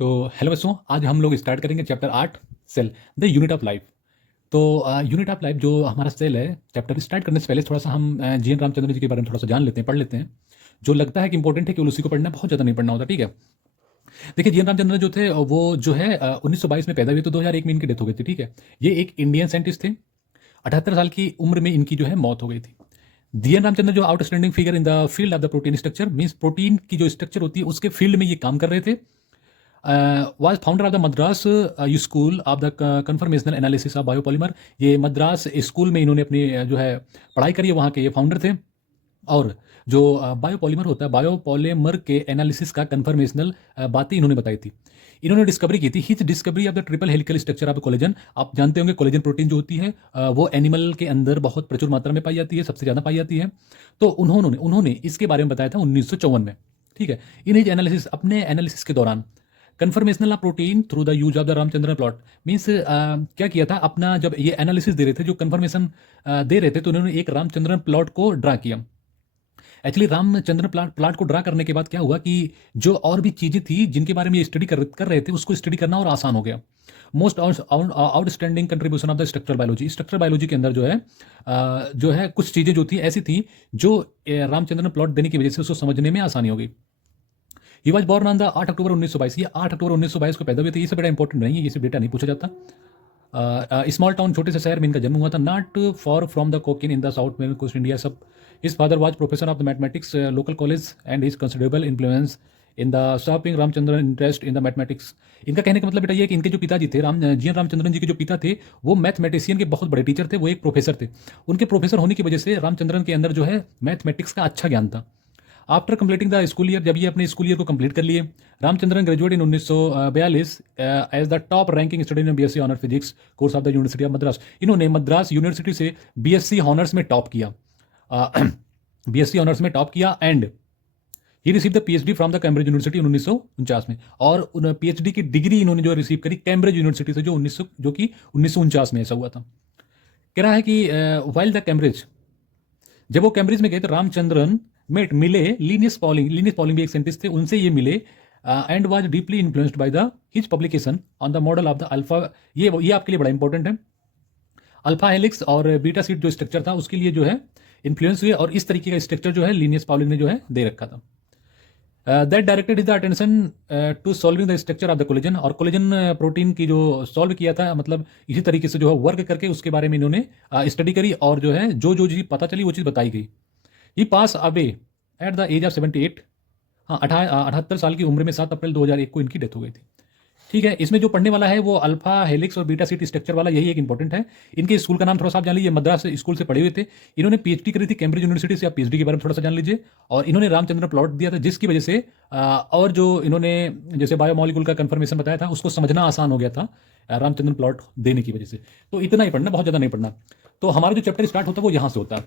तो हेलो बच्चों, आज हम लोग स्टार्ट करेंगे chapter 8 cell the unit of life. तो यूनिट ऑफ लाइफ जो हमारा सेल है, चैप्टर स्टार्ट करने से पहले थोड़ा सा हम जी एन रामचंद्रन जी के बारे में थोड़ा सा जान लेते हैं, पढ़ लेते हैं। जो लगता है कि इंपॉर्टेंट है केवल उसी को पढ़ना है, बहुत ज़्यादा नहीं पढ़ना होता। ठीक है, देखिए जी एन रामचंद्रन जो थे वो जो है 1922 में पैदा हुए, तो 2001 में इनकी डेथ हो गई थी। ठीक है, ये एक इंडियन साइंटिस्ट थे। 78 साल की उम्र में इनकी जो है मौत हो गई थी। जी एन रामचंद्रन जो outstanding figure in the field of the protein structure, means protein की जो स्ट्रक्चर होती है उसके फील्ड में ये काम कर रहे थे। was founder of the Madras School of the Conformational Analysis of Biopolymer। ये मद्रास स्कूल में इन्होंने अपनी जो है पढ़ाई करी है, वहाँ के ये फाउंडर थे। और जो बायोपॉलीमर होता है, बायोपॉलीमर के एनालिसिस का कन्फर्मेशनल बातें इन्होंने बताई थी। इन्होंने डिस्कवरी की थी his discovery of the triple helical structure of collagen. आप जानते होंगे कोलेजन प्रोटीन जो होती है वो एनिमल के अंदर बहुत प्रचुर मात्रा में पाई जाती है, सबसे ज़्यादा पाई जाती है। तो उन्होंने इसके बारे में बताया था 1954 में। ठीक है, इन हिज एनालिसिस, अपने एनालिसिस के दौरान conformational of protein through the use of the Ramachandran plot, means क्या किया था, अपना जब ये एनालिसिस दे रहे थे, जो कन्फर्मेशन दे रहे थे, तो उन्होंने एक रामचंद्रन प्लॉट को ड्रा किया। एक्चुअली रामचंद्र प्लाट को ड्रा करने के बाद क्या हुआ कि जो और भी चीज़ें थी जिनके बारे में ये स्टडी कर रहे थे, उसको स्टडी करना और आसान हो गया। Most outstanding contribution of the structural biology, structural biology के अंदर जो है कुछ चीज़ें जो थी ऐसी थी जो रामचंद्रन प्लॉट देने की वजह से उसको समझने में आसानी हो गई। He was born on the 8 अक्टूबर 1922, ये 8 अक्टूबर 1922 को पैदा हुए थे। ये सब बड़ा इंपॉर्टेंट नहीं है, ये सब डेटा नहीं पूछा जाता। स्मॉल टाउन, छोटे से शहर में इनका जन्म हुआ था, not for from the cocaine in the south में कोस्ट इंडिया। सब his father was professor of the mathematics local college and his considerable influence in the sharping Ramachandran interest in the mathematics. इनका कहने का मतलब बेटा ये है कि इनके जो पिताजी थे, जी एन रामचंद्रन जी के जो पिता थे, वो मैथमेटिशियन के बहुत बड़े टीचर थे, वो एक प्रोफेसर थे। उनके प्रोफेसर होने की वजह से रामचंद्रन के अंदर जो है मैथमेटिक्स का अच्छा ज्ञान था। After completing the school year, जब ये अपने स्कूल ईयर को कंप्लीट कर लिए, Ramachandran graduate in 1942 as the top ranking student in BSc honour physics course of the university of Madras. इन्होंने मद्रास यूनिवर्सिटी से बीएससी ऑनर्स में टॉप किया, बीएससी ऑनर्स में टॉप किया। And he receive the PhD from the Cambridge university 1949 में। और PhD की degree इन्होंने जो रिसीव करी कैम्ब्रिज यूनिवर्सिटी से, जो कि 1949 में ऐसा हुआ था। कह रहा है कि वाइल द कैम्ब्रिज, जब वो कैम्ब्रिज में गए तो रामचंद्रन मिले लिनियस पॉलिंग भी एक साइंटिस्ट थे, उनसे ये मिले। And was deeply influenced by the his publication on the model of the alpha. ये आपके लिए बड़ा इंपॉर्टेंट है। अल्फा हेलिक्स और बीटा सीट जो स्ट्रक्चर था उसके लिए जो है इन्फ्लुएंस हुए, और इस तरीके का स्ट्रक्चर जो है लिनियस पॉलिंग ने जो है दे रखा था। That directed is the attention to solving the structure of the collagen. और कोलेजन प्रोटीन की जो सॉल्व किया था, मतलब इसी तरीके से जो है वर्क करके उसके बारे में इन्होंने स्टडी करी, और जो है जो चीज़ पता चली वो चीज़ बताई गई। He pass away at the age of 78। हाँ, 78 साल की उम्र में 7 अप्रैल 2001 को इनकी डेथ हो गई थी। ठीक है, इसमें जो पढ़ने वाला है वो अल्फा हेलिक्स और बीटा सीट स्ट्रक्चर वाला, यही एक इंपॉर्टेंट है। इनके स्कूल का नाम थोड़ा सा आप जान लीजिए, मद्रास स्कूल से पढ़े हुए थे। इन्होंने पीएचडी करी थी कैम्ब्रिज यूनिवर्सिटी से, आप पीएचडी के बारे में थोड़ा सा जान लीजिए। और इन्होंने रामचंद्र प्लॉट दिया था, जिसकी वजह से और जो इन्होंने जैसे बायोमोलिकुल का कन्फर्मेशन बताया था, उसको समझना आसान हो गया था रामचंद्र प्लॉट देने की वजह से। तो इतना ही पढ़ना, बहुत ज़्यादा नहीं पढ़ना। तो हमारा जो चैप्टर स्टार्ट होता है वो यहाँ से होता है,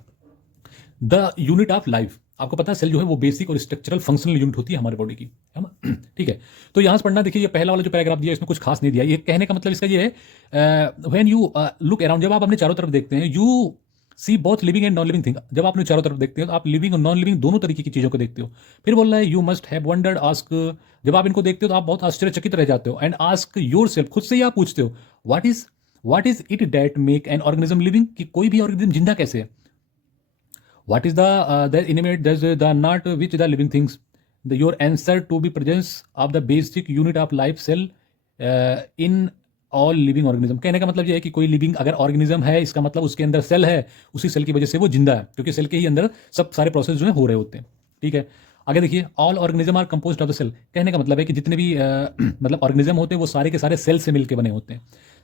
द यूनिट ऑफ लाइफ। आपको पता है सेल जो है वो बेसिक और स्ट्रक्चरल फंक्शनल यूनिट होती है हमारे बॉडी की, है ना। ठीक है, तो यहाँ से पढ़ना। देखिए, ये पहला वाला जो पैराग्राफ दिया है इसमें कुछ खास नहीं दिया। ये कहने का मतलब इसका ये है, व्हेन यू लुक अराउंड, जब आप अपने चारों तरफ देखते हैं, you see both living and non living thing. जब आप अपने चारों तरफ देखते हो तो आप लिविंग और नॉन लिविंग दोनों तरीके की चीज़ों को देखते हो। फिर बोल रहा है you must have wondered ask, जब आप इनको देखते हो तो आप बहुत आश्चर्यचकित रह जाते हो। एंड आस्क योर सेल्फ, खुद से ही आप पूछते हो, what is it that make an organism living, कि कोई भी ऑर्गेनिज्म जिंदा कैसे है। What is the inanimate, does the not which the living things? Your answer to be presence of the basic unit of life cell in all living organism। कहने का मतलब ये है कि कोई लिविंग अगर ऑर्गेनिज्म है, इसका मतलब उसके अंदर सेल है, उसी सेल की वजह से वो जिंदा है, क्योंकि सेल के ही अंदर सब सारे प्रोसेस जो है हो रहे होते हैं। ठीक है, आगे देखिए, all organism are composed of the cell. कहने का मतलब है कि जितने भी मतलब ऑर्गेनिज्म होते हैं वो सारे के सारे सेल से मिलकर बने होते हैं।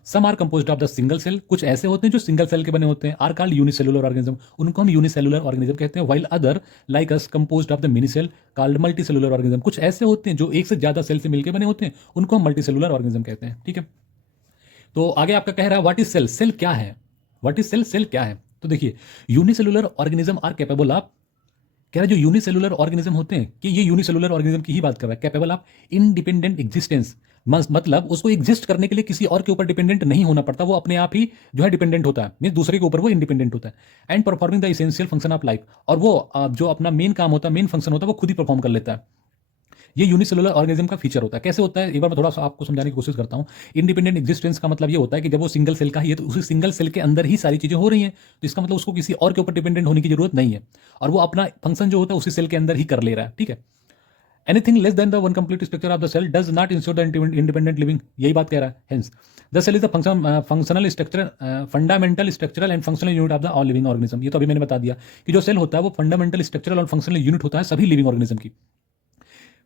Some are composed of the single cell, कुछ ऐसे होते हैं जो सिंगल सेल के बने होते हैं, आर कॉल्ड यूनिसेलुलर ऑर्गेनिज्म, उनको हम यूनिसेलुलर ऑर्गेनिज्म कहते हैं। While other like us composed of the many cell called multicellular organism. कुछ ऐसे होते हैं जो एक से ज्यादा सेल से मिलकर बने होते हैं, उनको हम मल्टीसेलुलर ऑर्गेनिज्म कहते हैं। ठीक है, तो आगे आपका कह रहा है व्हाट इज सेल, सेल क्या है, व्हाट इज सेल, सेल क्या है। तो देखिए, unicellular organism are capable of, कह रहा है जो यूनिसेलुलर ऑर्गेनिज्म होते हैं, कि ये यूनिसेलुलर ऑर्गेनिज्म की ही बात कर रहा है, कैपेबल ऑफ इंडिपेंडेंट एग्जिस्टेंस। मतलब उसको एग्जिस्ट करने के लिए किसी और के ऊपर डिपेंडेंट नहीं होना पड़ता, वो अपने आप ही जो है डिपेंडेंट होता है, मीन दूसरे के ऊपर वो इंडिपेंडेंट होता है। And performing the essential function of life, और वो जो अपना मेन काम होता है, मेन फंक्शन होता है, वो खुद ही परफॉर्म कर लेता है। ये यूनिसेलुलर ऑर्गेनिज्म का फीचर होता है। कैसे होता है, एक बार मैं थोड़ा सा आपको समझाने की कोशिश करता हूँ। इंडिपेंडेंट एग्जिस्टेंस का मतलब ये होता है कि जब वो सिंगल सेल का ही है तो उसी सिंगल सेल के अंदर ही सारी चीजें हो रही हैं, तो इसका मतलब उसको किसी और के ऊपर डिपेंडेंट होने की जरूरत नहीं है, और वो अपना फंक्शन जो होता है उसी सेल के अंदर ही कर ले रहा है। ठीक है, anything less than the one complete structure of the cell does not ensure the independent living, यही बात कह रहा है। Hence the cell is the functional structure, fundamental structural and functional unit of the all living organism. ये तो अभी मैंने बता दिया कि जो सेल होता है वो फंडामेंटल स्ट्रक्चरल और फंक्शनल यूनिट होता है सभी लिविंग ऑर्गेनिज्म की।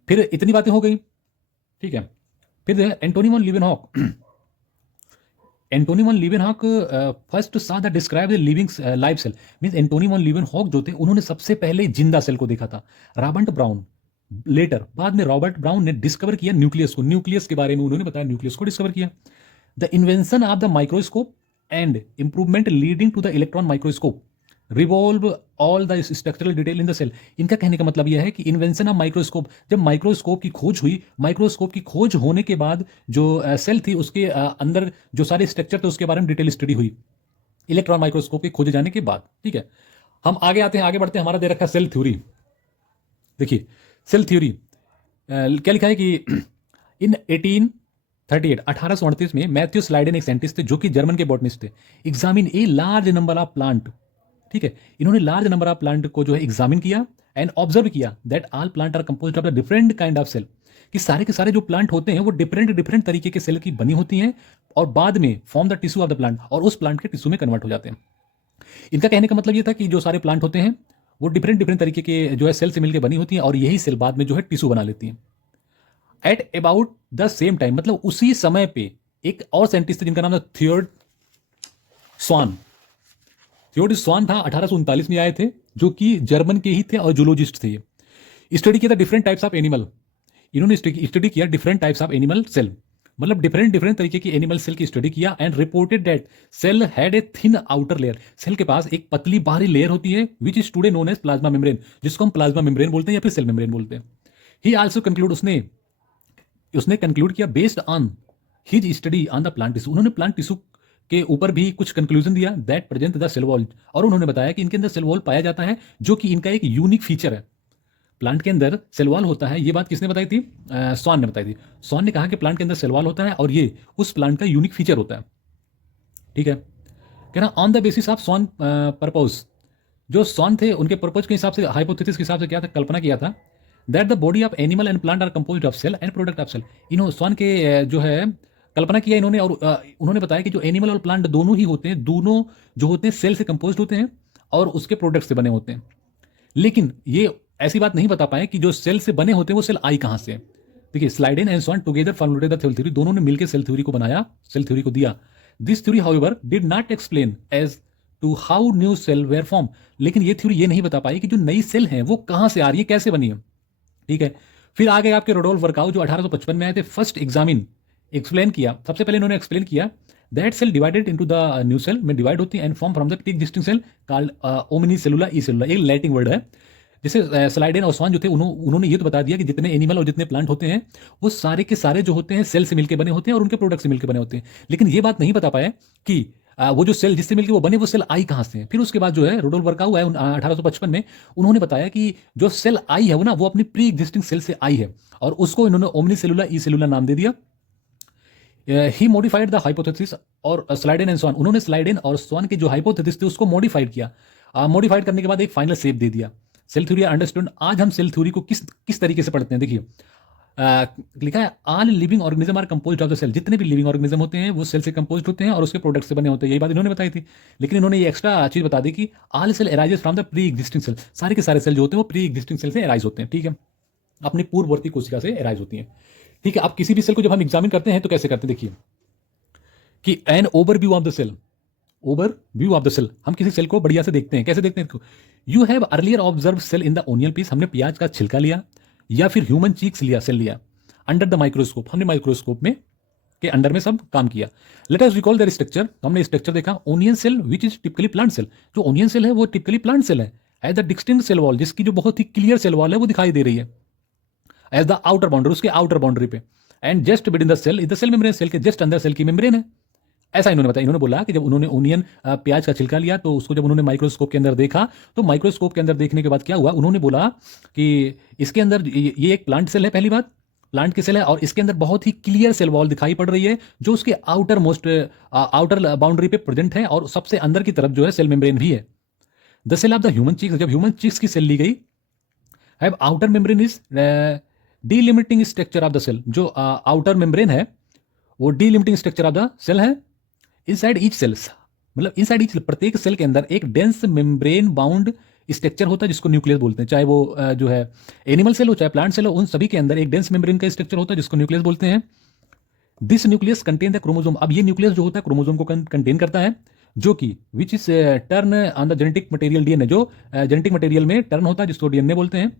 फिर इतनी बातें हो गई, ठीक है। फिर Antonie van Leeuwenhoek, Antonie van Leeuwenhoek first saw the describe the living live cell, means Antonie van Leeuwenhoek जो थे उन्होंने सबसे पहले जिंदा सेल को देखा था। रॉबर्ट ब्राउन लेटर, बाद में रॉबर्ट ब्राउन ने डिस्कवर किया न्यूक्लियस को, न्यूक्लियस के बारे में उन्होंने बताया, न्यूक्लियस को डिस्कवर किया। The invention of the microscope and improvement leading to the electron microscope revolve all the structural detail in the cell. इनका कहने का मतलब यह है कि इन्वेंशन ऑफ माइक्रोस्कोप, जब माइक्रोस्कोप की खोज हुई, माइक्रोस्कोप की खोज होने के बाद जो सेल थी उसके अंदर जो सारे स्ट्रक्चर थे उसके बारे में डिटेल स्टडी हुई इलेक्ट्रॉन माइक्रोस्कोप के खोजे जाने के बाद। ठीक है, हम आगे आते हैं, आगे बढ़ते हैं। हमारा दे रखा है सेल थ्योरी। देखिए सेल थ्योरी क्या लिखा है कि इन 1838 में मैथ्यू स्लाइडेन एक साइंटिस्ट थे जो कि जर्मन के बॉटनिस्ट थे। Examine a large number of plant, ठीक है, इन्होंने लार्ज नंबर ऑफ प्लांट को जो है एग्जामिन किया एंड ऑब्जर्व किया that all plant are composed of the different kind of cell, कि सारे के सारे जो प्लांट होते हैं वो डिफरेंट डिफरेंट तरीके के सेल की बनी होती हैं और बाद में form the tissue of the plant, और उस प्लांट के टिश्यू में कन्वर्ट हो जाते हैं। इनका कहने का मतलब ये था कि जो सारे प्लांट होते हैं वो डिफरेंट डिफरेंट तरीके के जो है सेल से मिलकर बनी होती हैं और यही सेल बाद में जो है टिश्यू बना लेती हैं। At about the same time, मतलब उसी समय पे एक और साइंटिस्ट जिनका नाम था थियोड स्वान। थियोड स्वान था, 1839 में आए थे, जो कि जर्मन के ही थे और जूलॉजिस्ट थे। स्टडी किया था डिफरेंट टाइप्स ऑफ एनिमल, इन्होंने स्टडी किया different types of animal cell, मतलब डिफरेंट डिफरेंट तरीके की एनिमल सेल की स्टडी किया and reported that cell had a thin outer layer, cell के पास एक पतली बाहरी लेयर होती है which is today known as plasma membrane, जिसको हम प्लाज्मा मेम्ब्रेन बोलते हैं या फिर सेल मेम्ब्रेन बोलते हैं। ही आल्सो कंक्लूड, उसने कंक्लूड किया based on his study on the plant tissue, उन्होंने प्लांट टिश्यू के ऊपर भी कुछ कंक्लूजन दिया that present the cell wall, और उन्होंने बताया कि इनके अंदर सेल वॉल पाया जाता है जो कि इनका एक यूनिक फीचर है। प्लांट के अंदर सेल वॉल होता है, ये बात किसने बताई थी? स्वान ने बताई थी। स्वान ने कहा कि प्लांट के अंदर सेल वॉल होता है और ये उस प्लांट का यूनिक फीचर होता है। ठीक है, कह रहा on the basis of Schwann purpose, जो स्वान थे उनके पर्पज के हिसाब से, हाइपोथेसिस के हिसाब से क्या था, कल्पना किया था that the body of animal and plant are composed of cell and product of cell. इन्होंने स्वान के जो है कल्पना किया इन्होंने, और उन्होंने बताया कि जो एनिमल और प्लांट दोनों ही होते हैं, दोनों जो होते हैं सेल से कंपोज्ड होते हैं और उसके प्रोडक्ट से बने होते हैं। लेकिन ये ऐसी बात नहीं बता पाए कि जो सेल से बने होते हैं वो सेल आई कहां से। देखिए Schleiden and Schwann together formulated the cell theory, दोनों ने मिलकर सेल थ्योरी को बनाया, सेल थ्योरी को दिया। This theory however did not explain as to how new cell were form, लेकिन ये थ्योरी ये नहीं बता पाई कि जो नई सेल है वो कहां से आ रही है, कैसे बनी है। ठीक है, फिर आ गए आपके रोडोल्फ वर्काउ जो 1855 में आए थे। फर्स्ट एग्जामिन, एक्सप्लेन किया, सबसे पहले इन्होंने एक्सप्लेन किया that cell divided into the new cell में डिवाइड होती है and form from the pre existing cell called ओमनी सेलुला ई सेलुला, एक लैटिन वर्ड है। जैसे स्लाइडेन और स्वान जो थे उन्होंने ये तो बता दिया कि जितने एनिमल और जितने प्लांट होते हैं वो सारे के सारे जो होते हैं सेल से मिलकर बने होते हैं और उनके प्रोडक्ट से मिलकर बने होते हैं। लेकिन ये बात नहीं बता पाया कि वो जो सेल जिससे मिलकर वो बने वो सेल आई कहां से है। फिर उसके बाद जो है रोडोल्फ वर्काउ है 1855 में, उन्होंने बताया कि जो सेल आई है वो ना वो अपनी प्री एग्जिस्टिंग सेल से आई है और उसको इन्होंने ओमनी सेलुला ई सेलुला नाम दे दिया। ही मॉडिफाइड द हाइपोथेसिस, और स्लाइडेन एंड स्वान, उन्होंने स्लाइडेन और स्वान के जो हाइपोथेसिस थे उसको मॉडिफाइड किया। मॉडिफाइड करने के बाद एक फाइनल शेप दे दिया। Cell theory understood. आज हम सेल थ्योरी को किस तरीके से पढ़ते हैं, देखिए लिखा है all living organism are composed of the cell, जितने भी लिविंग ऑर्गेनिज्म होते हैं वो सेल से कंपोज्ड होते हैं और उसके प्रोडक्ट से बने होते हैं। यही बात इन्होंने बताई थी, लेकिन इन्होंने ये एक्स्ट्रा चीज बता दी कि all cell arises from the pre existing cell, सारे के सारे सेल जो होते हैं वो प्री एग्जिस्टिंग सेल से अराइज होते हैं। ठीक है, अपनी पूर्ववर्ती कोशिका से अराइज होती है। ठीक है, आप किसी भी सेल को जब हम एग्जामिन करते हैं तो कैसे करते हैं, देखिए कि an overview of the cell, overview of the cell, हम किसी सेल को बढ़िया से देखते हैं। कैसे देखते हैं? You have earlier observe cell in the onion piece, हमने प्याज का छिलका लिया या फिर ह्यूमन चीक्स लिया, सेल लिया अंडर द माइक्रोस्कोप, हमने माइक्रोस्कोप में के अंडर में सब काम किया। Let us recall their structure, हमने स्ट्रक्चर देखा। Onion cell which is typically plant cell, जो ओनियन सेल है वो टिपिकली प्लांट सेल है। As the distinct cell wall, जिसकी जो बहुत ही क्लियर सेल वॉल है वो दिखाई दे रही है एज द आउटर बाउंड्री, उसके आउटर बाउंड्री पे। And just between the cell is the cell membrane, cell के जस्ट अंदर सेल की मेम्ब्रेन है। ऐसा इन्होंने बताया। इन्होंने बोला कि जब उन्होंने ओनियन प्याज का छिलका लिया तो उसको जब उन्होंने माइक्रोस्कोप के अंदर देखा तो माइक्रोस्कोप के अंदर देखने के बाद क्या हुआ, उन्होंने बोला कि इसके अंदर ये एक प्लांट सेल है, पहली बात प्लांट की सेल है, और इसके अंदर बहुत ही क्लियर सेल वॉल दिखाई पड़ रही है जो उसके आउटर बाउंड्री पे प्रेजेंट है, और सबसे अंदर की तरफ जो है सेल मेम्ब्रेन भी है। The cell of the human cheeks, जब ह्यूमन चिक्स की सेल ली गई, have outer membrane is delimiting structure of the cell, जो आउटर मेम्ब्रेन है वो delimiting structure of the cell है। इनसाइड ईच सेल्स, मतलब इनसाइड ईच प्रत्येक सेल के अंदर एक डेंस मेम्ब्रेन बाउंड स्ट्रक्चर होता है जिसको न्यूक्लियस बोलते हैं, चाहे वो जो है एनिमल सेल हो चाहे प्लांट सेल हो, उन सभी के अंदर एक डेंस मेम्ब्रेन का स्ट्रक्चर होता है जिसको न्यूक्लियस बोलते हैं। This nucleus contain the chromosome, अब ये न्यूक्लियस जो होता है क्रोमोजोम को कंटेन करता है, जो कि which is turn on the genetic material DNA, जो जेनेटिक मटेरियल में टर्न होता है जिसको डीएनए बोलते हैं।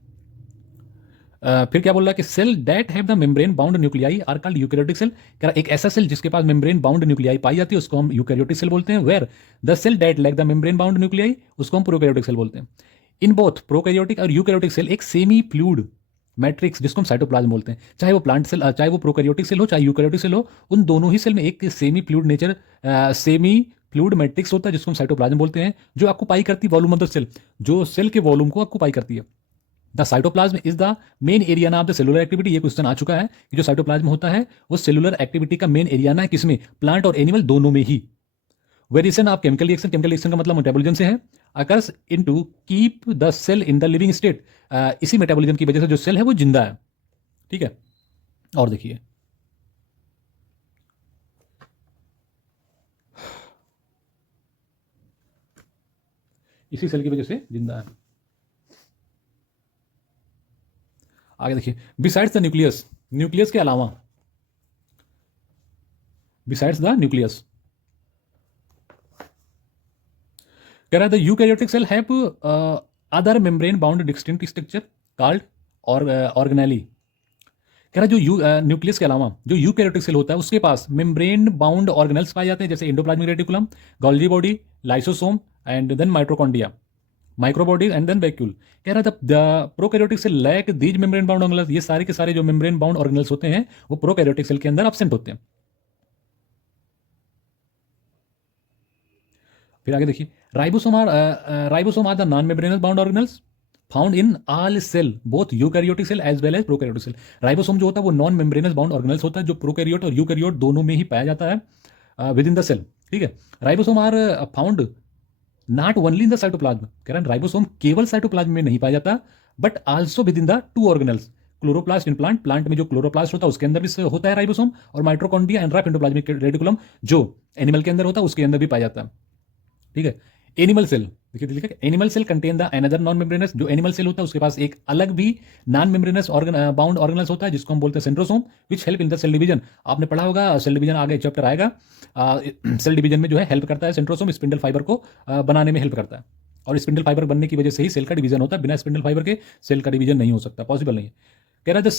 फिर क्या बोल रहा है कि cell that have the membrane bound nuclei are called eukaryotic cell, एक ऐसा सेल जिसके पास मेम्ब्रेन बाउंड न्यूक्लियाई पाई जाती है उसको हम यूकैरियोटिक सेल बोलते हैं। Where the cell that lack the membrane bound nuclei उसको हम प्रोकैरियोटिक सेल बोलते हैं। इन बोथ प्रोकैरियोटिक और यूकैरियोटिक सेल एक सेमी फ्लूइड मैट्रिक्स जिसको हम साइटोप्लाज्म बोलते हैं, चाहे वो प्लांट सेल चाहे वो प्रोकैरियोटिक सेल हो चाहे यूकैरियोटिक सेल हो, उन दोनों ही सेल में एक सेमी फ्लूइड मैट्रिक्स होता है जिसको हम साइटोप्लाज्म बोलते हैं, जो ऑक्यूपाई करती है वॉल्यूम ऑफ द सेल, जो सेल के वॉल्यूम को ऑक्यूपाई करती है। The cytoplasm is the main arena of the cellular activity, ये क्वेश्चन आ चुका है कि जो साइटोप्लाज्म होता है वो सेलुलर एक्टिविटी का मेन एरियाना है, किसमें, प्लांट और एनिमल दोनों में ही। Variation of chemical reaction, chemical reaction का मतलब मेटाबॉलिज्म से है, occurs into keep the cell in the living state, इसी मेटाबॉलिज्म की वजह से जो सेल है वो जिंदा है, ठीक है। और देखिए इसी सेल की वजह से जिंदा है। आगे देखिए, बिसाइड्स द न्यूक्लियस, न्यूक्लियस के अलावा, बिसाइड्स द न्यूक्लियस कह रहा है the eukaryotic cell have other membrane bound distinct structure called organelle. कह रहा है जो न्यूक्लियस के अलावा जो यूकैरियोटिक सेल होता है उसके पास मेम्ब्रेन बाउंड ऑर्गेनल्स पाए जाते हैं, जैसे endoplasmic reticulum, Golgi body, lysosome and then mitochondria, microbodies and then vacuole. कह रहा था the prokaryotic cell lack these membrane bound organelles, ये सारे के सारे जो मेम्ब्रेन बाउंड ऑर्गेनल्स होते हैं वो प्रोकैरियोटिक सेल के अंदर एब्सेंट होते हैं। फिर आगे देखिए, ribosome are the non membranous bound organelles found in all cell both eukaryotic cell as well as prokaryotic cell. Ribosome जो होता है वो नॉन मेम्ब्रेनस बाउंड ऑर्गेनल्स होता है जो प्रोकैरियोट और यूकैरियोट दोनों में ही पाया जाता है विद इन द सेल, ठीक है। Ribosome are found not only in the cytoplasm, कह रहा है राइबोसोम केवल साइटोप्लाज्म में नहीं पाया जाता but also with in the two organelles, chloroplast in plant, plant में जो क्लोरोप्लास्ट होता है उसके अंदर भी होता है राइबोसोम, और माइटोकॉन्ड्रिया एंड एंडोप्लाज्मिक रेटिकुलम जो एनिमल के अंदर होता है उसके अंदर भी पाया जाता है, ठीक है। एनिमल सेल देखिए, animal cell contain the another non membranous, जो एनिमल सेल होता है उसके पास एक अलग भी नॉन मेम्ब्रेनस बाउंड ऑर्गेनल्स होता है जिसको हम बोलते हैं centrosome, which help in the cell division. आपने पढ़ा होगा सेल डिवीजन, आगे चैप्टर आएगा, सेल डिवीजन में जो है हेल्प करता है सेंट्रोसोम, स्पिंडल फाइबर को बनाने में हेल्प करता है, और स्पिंडल फाइबर बनने की वजह से ही सेल का डिवीजन होता है, बिना स्पिंडल फाइबर के सेल का डिवीजन नहीं हो सकता, पॉसिबल नहीं है। कह रहा है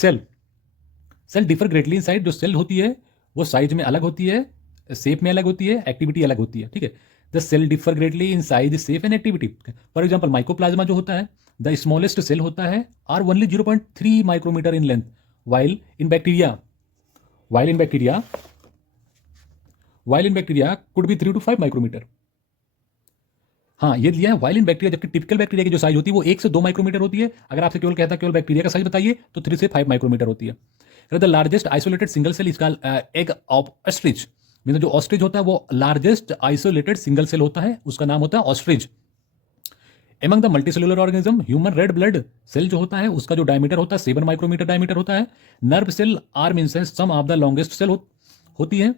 cell differ greatly in size, जो सेल होती है वो साइज में अलग होती है, शेप में अलग होती है, एक्टिविटी अलग होती है, ठीक है। The cell differ greatly in size, shape and activity. For example mycoplasma जो होता है द स्मॉलेस्ट सेल होता है are only 0.3 micrometre in length, while in bacteria could be 3 to 5 micrometre. हाँ ये दिया है वाइल इन बैक्टीरिया, जबकि टिपिकल बैक्टीरिया की जो साइज होती है वो 1 से 2 माइक्रोमीटर होती है। अगर आपसे केवल कहता है केवल बैक्टीरिया का साइज बताइए तो 3 से 5 माइक्रोमीटर होती है। The largest isolated single cell इसका एग ऑफ ऑस्ट्रिच, मीन जो ऑस्ट्रिच होता है वो लार्जेस्ट आइसोलेटेड सिंगल सेल होता है, उसका नाम होता है ostrich. Among the multicellular organism human red blood cell जो होता है उसका जो डायमीटर होता है 7 माइक्रोमीटर डायमीटर होता है। Nerve cell are in some of the longest cell होती है।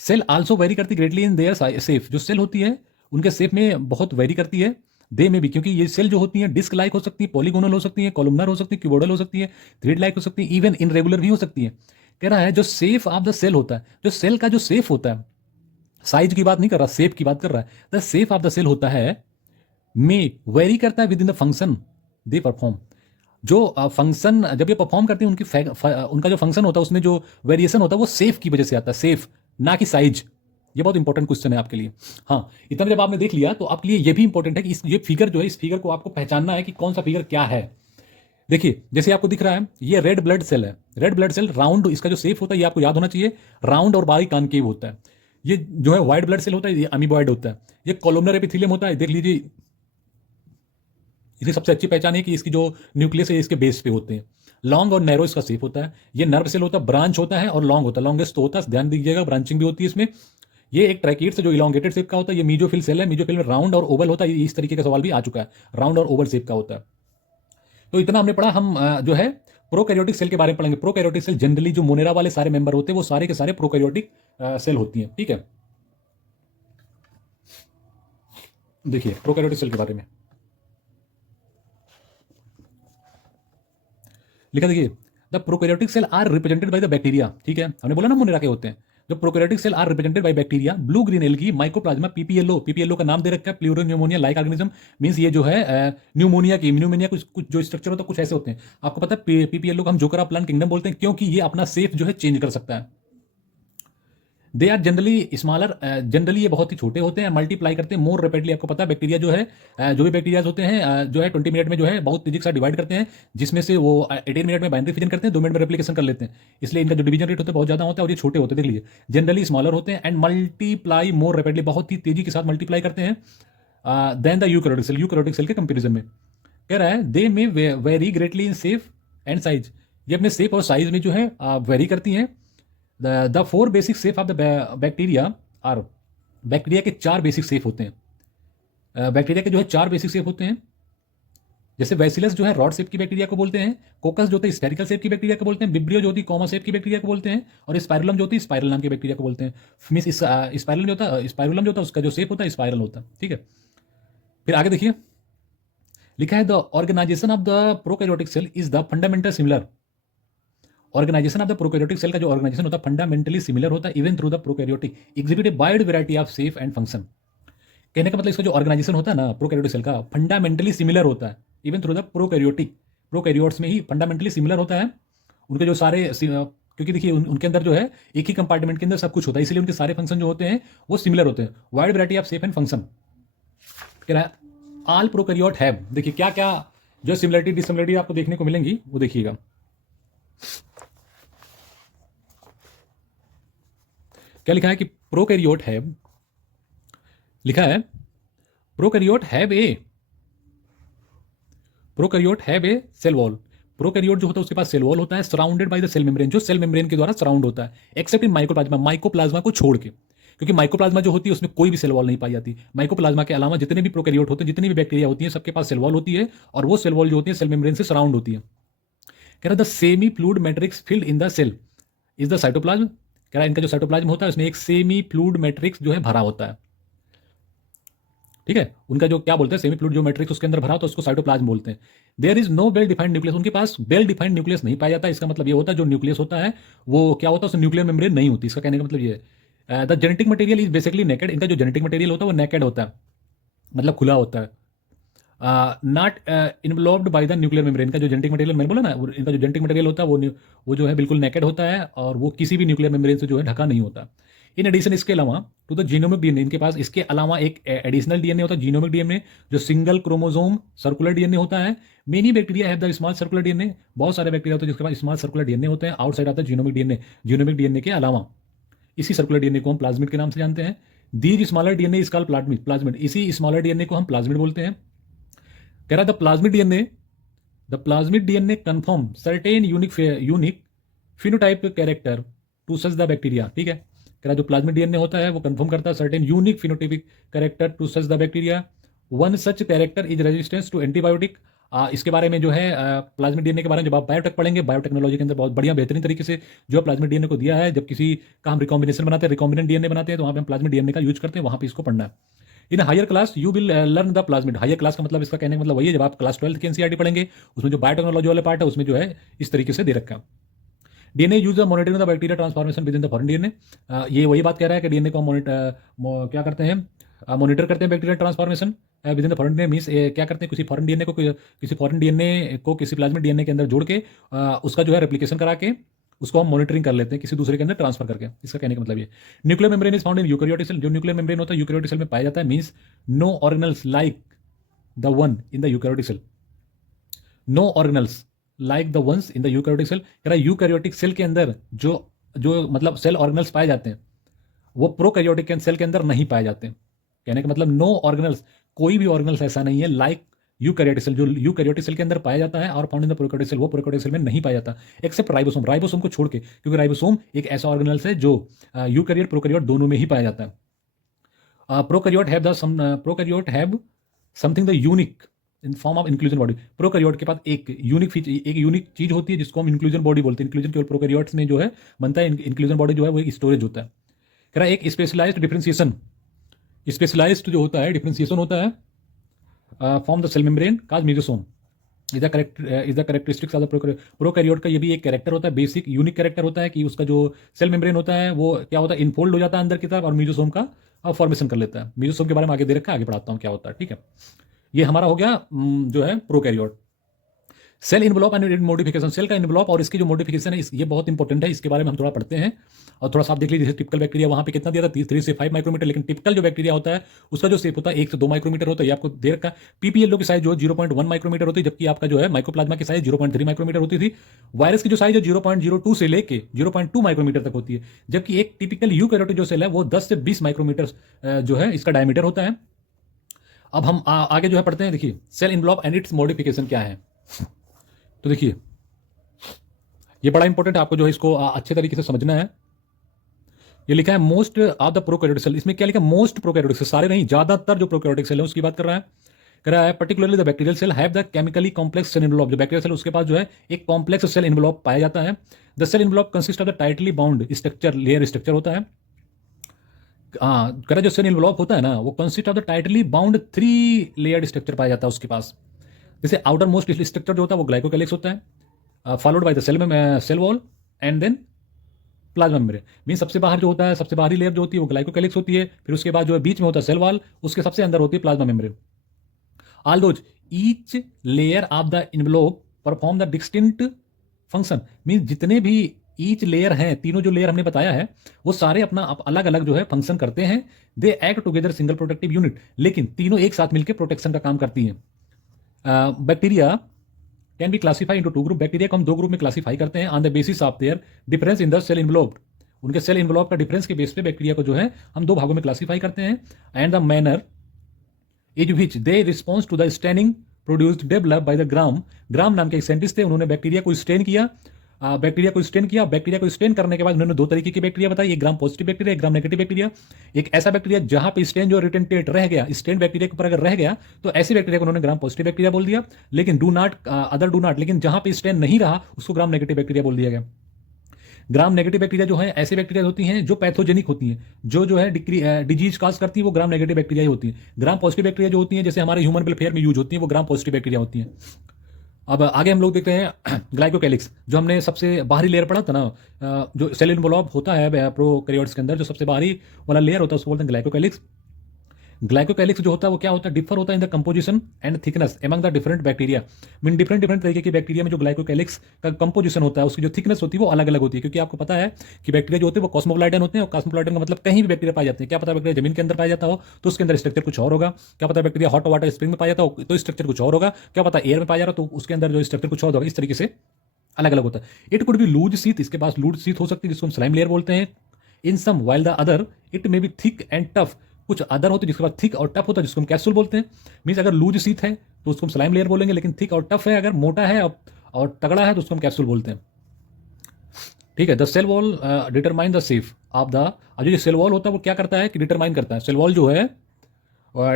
सेल आल्सो वेरी करती ग्रेटली इन देयर शेप, जो सेल होती है उनके शेप में बहुत वेरी करती है, दे में भी, क्योंकि ये सेल जो होती है डिस्क लाइक हो सकती है, पॉलीगोनल हो सकती है, कॉलमनर हो सकती है, क्यूबोइडल हो सकती है, थ्रेड लाइक हो सकती है, इवन इनरेगुलर भी हो सकती है। कह रहा है जो शेप ऑफ द सेल होता है, जो सेल का जो शेप होता है, साइज की बात नहीं कर रहा, शेप की बात कर रहा है, the shape of the cell होता है में वेरी करता है within the function they perform. जो फंक्शन जब ये परफॉर्म करते हैं उनका जो फंक्शन होता है उसमें जो वेरिएशन होता है वो सेफ की वजह से आता है, सेफ ना कि साइज। ये बहुत इंपॉर्टेंट क्वेश्चन है आपके लिए। हाँ इतना जब आपने देख लिया तो आपके लिए ये भी इंपॉर्टेंट है कि ये फिगर जो है इस फिगर को आपको पहचानना है कि कौन सा फिगर क्या है। देखिए जैसे आपको दिख रहा है ये रेड ब्लड सेल है, रेड ब्लड सेल राउंड, इसका जो शेप होता है ये आपको याद होना चाहिए, राउंड और बारीक कॉनकेव होता है। ये जो है व्हाइट ब्लड सेल होता है, ये अमीबॉइड होता है। ये कॉलमनर एपिथेलियम होता है, देख लीजिए। इसकी सबसे अच्छी पहचान है कि इसकी जो न्यूक्लियस है इसके बेस पे होते हैं। लॉन्ग और नैरो इसका शेप होता है। ये नर्व सेल होता है, ब्रांच होता है और लॉन्ग होता है, लॉन्गेस्ट तो होता है, ध्यान दीजिएगा, ब्रांचिंग भी होती है इसमें। ये एक ट्रैकिड से जो इलॉन्गेटेड शेप का होता है, ये मीजोफिल सेल है। मीजोफिल में राउंड और ओवल होता है, इस तरीके का सवाल भी आ चुका है, राउंड और ओवल शेप का होता है। तो इतना हमने पढ़ा। हम जो है प्रोकैरियोटिक सेल के बारे में पढ़ेंगे। प्रोकैरियोटिक सेल जनरली जो मोनेरा वाले सारे मेंबर होते हैं वो सारे के सारे प्रोकैरियोटिक सेल होती हैं, ठीक है। देखिए प्रोकैरियोटिक सेल के बारे में लिखा, देखिए the prokaryotic cell are represented by the bacteria, ठीक है। हमने बोला ना मोनेरा के होते हैं। जो prokaryotic cell are represented by bacteria, blue green algae, mycoplasma, PPLO. PPLO का नाम दे रखा है, प्लूरोन्यूमोनिया लाइक ऑर्गेनिज्म। मींस ये जो है न्यूमोनिया कुछ कुछ जो स्ट्रक्चर होता है कुछ ऐसे होते हैं। आपको पता है पीपीएलओ को हम जोकर ऑफ प्लांट किंगडम बोलते हैं, क्योंकि ये अपना शेप जो है चेंज कर सकता है। They are generally smaller, generally ये बहुत ही छोटे होते हैं, मल्टीप्लाई करते हैं मोर रैपिडली। आपको पता है बैक्टीरिया जो है जो भी बैक्टीरियाज होते हैं जो है 20 मिनट में जो है बहुत तेजी के साथ डिवाइड करते हैं, जिसमें से वो 18 मिनट में बाइनरी फिजन करते हैं, 2 मिनट में रेप्लिकेशन कर लेते हैं। इसलिए इनका जो डिवीजन रेट होता है बहुत ज़्यादा होता है और ये छोटे होते हैं, देख लीजिए। जनरली स्मॉलर होते हैं एंड मल्टीप्लाई मोर रैपिडली, बहुत ही तेजी के साथ मल्टीप्लाई करते हैं then the eukaryotic cell, eukaryotic cell के कंपेरिजन में। कह रहा है they may vary greatly in shape and size, ये अपने शेप और साइज में जो है वेरी करती हैं। The four basic shape of the bacteria are, bacteria के 4 बेसिक शेप होते हैं। बैक्टीरिया के जो है 4 बेसिक शेप होते हैं। जैसे वैसिलस जो है रॉड शेप की बैक्टीरिया को बोलते हैं, कोकस जो होती है स्फेरिकल शेप की बैक्टीरिया को बोलते हैं, विब्रियो जो होती है कॉमा शेप की बैक्टीरिया को बोलते हैं, और स्पाइरुलम जो होती है स्पाइरल नाम की बैक्टीरिया को बोलते हैं। मींस स्पाइरल जो होता है, स्पाइरुलम जो होता है उसका जो शेप होता है स्पाइरल होता है, ठीक है। फिर आगे देखिए लिखा है the organisation of the prokaryotic cell is the fundamental similar. Organisation of the prokaryotic cell का जो ऑर्गेनाइजेशन होता है फंडामेंटली सिमिलर होता है even through the prokaryotic exhibit a wide variety of shape and function. कहने का मतलब इसका जो ऑर्गेनाइजेशन होता है ना प्रोकैरियोटिक सेल का फंडामेंटली सिमिलर होता है even through the prokaryotic, prokaryotes में ही फंडामेंटली सिमिलर होता है। उनके जो सारे क्योंकि देखिए उनके अंदर जो है एक ही कंपार्टमेंट के अंदर सब कुछ होता है, इसलिए उनके सारे फंक्शन जो होते हैं वो सिमिलर होते हैं। Wide variety of shape and function कह रहा है ऑल प्रोकैरियोट हैव। देखिए क्या क्या जो सिमिलरिटी डिसिमिलरिटी आपको देखने को मिलेंगी वो देखिएगा। क्या लिखा है कि प्रोकैरियोट हैव, लिखा है prokaryote have a cell wall. Prokaryote जो होता है उसके पास सेल वॉल होता है surrounded by the cell membrane, जो सेल मेम्ब्रेन के द्वारा सराउंड होता है, एक्सेप्ट इन माइकोप्लाज्मा, माइकोप्लाज्मा को छोड़ के। क्योंकि माइकोप्लाज्मा जो होती है उसमें कोई भी सेल वॉल नहीं पाई जाती। माइकोप्लाज्मा के अलावा जितने भी प्रोकैरियोट होते हैं, जितनी भी बैक्टीरिया होती है, सबके पास सेल वॉल होती है और वो सेल वॉल जो होती है सेल मेम्ब्रेन से सराउंड होती है। कह रहा the semi fluid matrix filled in the cell is the cytoplasm. कह रहा है इनका जो साइटोप्लाज्म होता है उसमें एक सेमी फ्लूइड मैट्रिक्स जो है भरा होता है, ठीक है। उनका जो क्या बोलते हैं सेमी फ्लूइड जो मैट्रिक्स उसके अंदर भरा होता है उसको साइटोप्लाज्म बोलते हैं। There is no well defined nucleus, उनके पास वेल डिफाइंड न्यूक्लियस नहीं पाया जाता। इसका मतलब ये होता है जो न्यूक्लियस होता है वो क्या होता है, उसमें न्यूक्लियर मेम्ब्रेन नहीं होती। इसका कहने का मतलब ये है the genetic material is basically naked, इनका जो जेनेटिक मटेरियल होता है वो नेकेड होता है, मतलब खुला होता है। Not involved by the nuclear membrane, का जो जेनेटिक मटेरियल मैंने बोला ना इनका जो जेनेटिक मटेरियल होता है वो जो है बिल्कुल नेकेड होता है और वो किसी भी न्यूक्लियर मेम्ब्रेन से जो है ढका नहीं होता। इन एडिशन इसके अलावा टू द जीनोमिक डीएनए, इनके पास इसके अलावा एक एडिशनल डीएनए होता है जीनोमिक डीएनए, जो सिंगल क्रोमोसोम सर्कुलर डीएनए होता है। Many bacteria have the small circular DNA, बहुत सारे बैक्टीरिया होते हैं जिसके पास स्मॉल सर्कुलर डीएनए होते हैं outside of the genomic DNA. Genomic DNA के अलावा इसी सर्कुलर डीएनए को हम प्लाज्मिड के नाम से जानते हैं। These smaller DNA is called plasmid, इसी स्मॉलर डीएनए को हम प्लाज्मिड बोलते हैं। कह रहा the plasmid DNA confirm certain unique phenotype character to such the bacteria, ठीक है। कह रहा जो प्लाज्मिड डीएनए होता है वो कंफर्म करता है certain unique phenotypic character to such the bacteria. One such character is resistance to antibiotic. इसके बारे में जो है प्लाज्मिड डीएनए के बारे में जब आप बायोटेक पढ़ेंगे, बायोटेक्नोलॉजी के अंदर बहुत बढ़िया बेहतरीन तरीके से जो प्लाज्मिड डीएनए को दिया है, जब किसी का हम रिकॉम्बिनेशन बनाते हैं, रिकॉम्बिनेंट डीएनए बनाते हैं, तो वहाँ पे हम प्लाज्मिड डीएनए का यूज करते हैं, वहाँ पे इसको पढ़ना है। In higher class you will learn the plasmid, higher class का मतलब इसका कहने का मतलब वही है जब आप क्लास 12 की एनसीईआरटी पढ़ेंगे उसमें जो बायोटेक्नोलॉजी वाला पार्ट है उसमें जो है इस तरीके से दे रखा है। DNA use the monitoring the bacteria transformation with in the foreign DNA, ये वही बात कह रहा है कि डीएनए को क्या करते हैं मॉनिटर करते हैं bacteria transformation with in the foreign DNA. Means क्या करते हैं किसी फॉरेन डीएनए को किसी प्लाज्मिड डीएनए के अंदर जोड़ के उसका जो है रेप्लिकेशन करा के उसको हम मॉनिटरिंग कर लेते हैं किसी दूसरे के अंदर ट्रांसफर करके। इसका कहने का मतलब ये nuclear membrane is found in eukaryotic cell, जो न्यूक्लियर मेम्ब्रेन होता है यूकैरियोटिक सेल में पाया जाता है। Means no organelles like the one in the eukaryotic cell, no organelles like the ones in the eukaryotic cell. कह रहा है यूकैरियोटिक सेल के अंदर जो जो मतलब सेल ऑर्गेनल्स पाए जाते हैं वो प्रोकैरियोटिक सेल के अंदर नहीं पाए जाते। कहने का मतलब नो ऑर्गेनल्स, कोई भी ऑर्गेनल्स ऐसा नहीं है लाइक यूकैरियोटिक सेल, जो यूकैरियोटिक सेल के अंदर पाया जाता है और found in the prokaryotic cell, वो प्रोकैरियोटिक सेल में नहीं पाया जाता एक्सेप्ट राइबोसोम, राइबोसोम को छोड़ के, क्योंकि राइबोसोम एक ऐसा ऑर्गेनल्स है जो यूकैरियोट प्रोकैरियोट दोनों में ही पाया जाता है। Prokaryote have something the unique in form of inclusion body. Prokaryote के पास एक यूनिक चीज होती है जिसको हम इंक्लूजन बॉडी बोलते हैं। इंक्लूजन केवल प्रोकैरियोट्स में जो है बनता है, इंक्लूजन बॉडी जो है वो एक स्टोरेज होता है। कह रहा है एक स्पेशलाइज्ड डिफरेंशिएशन, स्पेशलाइज्ड जो होता है डिफरेंशिएशन होता है form the cell membrane cause mesosome is the characteristics of the prokaryote का ये भी एक कैरेक्टर होता है, बेसिक यूनिक कैरेक्टर होता है कि उसका जो सेल मेम्ब्रेन होता है वो क्या होता है, इनफोल्ड हो जाता है अंदर की तरफ और मेसोसोम का फॉर्मेशन कर लेता है। मेसोसोम के बारे में आगे दे रखा है, आगे पढ़ाता हूँ क्या होता है। ठीक है, ये हमारा हो गया जो है prokaryote. Cell envelope and modification, cell का इन्वलॉप और इसकी जो मॉडिफिकेशन है ये बहुत इंपॉर्टेंट है, इसके बारे में हम थोड़ा पढ़ते हैं। और थोड़ा सा आप देख लीजिए, जैसे टिपिकल बैक्टीरिया वहाँ पे कितना दिया था 3 से 5 माइक्रोमीटर, लेकिन टिपिकल जो बैक्टीरिया होता है उसका जो शेप होता है 1 से 2 माइक्रोमीटर होता है, ये आपको दे रखा है। पीपीएलओ की साइज जो 0.1 माइक्रोमीटर होती है, जबकि आपका जो है माइक्रोप्लाज्मा की साइज 0.3 माइक्रोमीटर होती थी। वायरस की जो साइज है 0.02 से लेके 0.2 माइक्रोमीटर तक होती है, जबकि एक टिपिकल यूकैरियोटिक जो सेल है वो 10 से 20 माइक्रोमीटर जो है इसका डायमीटर होता है। अब हम आगे जो है पढ़ते हैं, देखिए cell envelope and it's modification क्या है। तो देखिए ये बड़ा इंपॉर्टेंट है, आपको जो है इसको अच्छे तरीके से समझना है। ये लिखा है most of the prokaryotic cell, इसमें क्या लिखा है मोस्ट प्रोकैरियोटिक सेल, सारे नहीं ज्यादातर जो प्रोकैरियोटिक सेल है उसकी बात कर रहा है। कह रहा है particularly the bacterial cell have the chemically complex cell envelope, जो बैक्टीरियल सेल उसके पास जो है एक कॉम्प्लेक्स सेल एनवेलप पाया जाता है। The cell envelope consist of the tightly bound structure, layer structure होता है। कह रहा है जो सेल एनवेलप होता है ना वो consist of the tightly bound 3 layered structure पाया जाता है उसके पास। जैसे आउटर मोस्ट स्ट्रक्चर जो होता है वो ग्लाइकोकैलिक्स होता है, followed by the cell wall and then plasma membrane. Mean सबसे बाहर जो होता है, सबसे बाहरी लेयर जो होती है वो ग्लाइकोकैलिक्स होती है, फिर उसके बाद जो है बीच में होता है सेल वॉल, उसके सबसे अंदर होती है plasma membrane. Although each layer of the envelope perform the distinct function, mean जितने भी ईच लेयर हैं, तीनों जो लेयर हमने बताया है वो सारे अपना अलग अलग जो है फंक्शन करते हैं। They act together single protective unit, लेकिन तीनों एक साथ मिलकर प्रोटेक्शन का काम करती हैं। Bacteria can be classify into 2 group, bacteria को हम 2 ग्रुप में क्लासीफाई करते हैं on the basis of their difference in the cell enveloped. उनके सेल इन्वलॉप का डिफरेंस के बेस पे बैक्टीरिया को जो है हम 2 भागों में क्लासीफाई करते हैं। And the manner is which they response to the staining produced develop by the Gram, Gram नाम के एक साइंटिस्ट थे, उन्होंने बैक्टीरिया को स्टेन किया। बैक्टीरिया को स्टेन करने के बाद उन्होंने 2 तरीके की बैक्टीरिया बताई, एक ग्राम पॉजिटिव बैक्टीरिया, एक ग्राम नेगेटिव बैक्टीरिया। एक ऐसा बैक्टीरिया जहां पे स्टेन जो रिटेंटेट रह गया, स्टेन बैक्टीरिया के ऊपर अगर रह गया तो ऐसे बैक्टीरिया को उन्होंने ग्राम पॉजिटिव बैक्टीरिया बोल दिया। लेकिन डू नॉट, लेकिन जहां पे स्टेन नहीं रहा उसको ग्राम नेगेटिव बैक्टीरिया बोल दिया गया। ग्राम नेगेटिव बैक्टीरिया जो है ऐसी बैक्टीरिया होती हैं जो पैथोजेनिक होती हैं, जो है डिजीज काज करती है, वो ग्राम नेगेटिव बैक्टीरिया ही होती है। ग्राम पॉजिटिव बैक्टीरिया जो होती हैं जैसे हमारे ह्यूमन वेलफेयर में यूज होती है वो ग्राम पॉजिटिव बैक्टीरिया होती हैं। अब आगे हम लोग देखते हैं ग्लाइकोकैलिक्स, जो हमने सबसे बाहरी लेयर पढ़ा था ना, जो सेल इन्वलॉप होता है प्रोकैरियोट्स के अंदर, जो सबसे बाहरी वाला लेयर होता है उसको बोलते हैं ग्लाइकोकैलिक्स। ग्लाइकोकैलिक्स जो होता है वो क्या होता है, डिफर होता है in the composition and thickness among the different bacteria. Mean different तरीके के बैक्टीरिया में जो ग्लाइकोकैलिक्स का कंपोजिशन होता है उसकी जो थिकनेस होती है वो अलग अलग होती है, क्योंकि आपको पता है कि बैक्टीरिया जो होते हैं वो कॉस्मोप्लाइडन होते हैं, और कॉस्मोप्लाइडन का मतलब कहीं भी बैक्टीरिया पाए जाते हैं। क्या पता बैक्टीरिया जमीन के अंदर पाया जाता हो तो उसके अंदर स्ट्रक्चर कुछ और होगा, क्या पता बैक्टीरिया हॉट वाटर स्प्रिंग में पाया जाता हो तो स्ट्रक्चर कुछ और होगा, क्या पता एयर में पाया जा रहा तो उसके अंदर जो स्ट्रक्चर कुछ और होगा। इस तरीके से अलग अलग होता है। It could be loose sheath, इसके पास लूज शीथ हो सकती है जिसको हम स्लाइम लेयर बोलते हैं। In some while the other it may be thick and tough, कुछ अदर होते हैं जिसके बाद थिक और टफ होता है जिसको हम कैप्सूल बोलते हैं। मीन्स अगर लूज शीथ है तो उसको हम स्लाइम लेयर बोलेंगे, लेकिन थिक और टफ है, अगर मोटा है और तगड़ा है तो उसको हम कैप्सूल बोलते हैं। ठीक है, the cell wall determine the shape of the, जो ये सेल वॉल होता है वो क्या करता है कि डिटरमाइन करता है, सेल वॉल जो है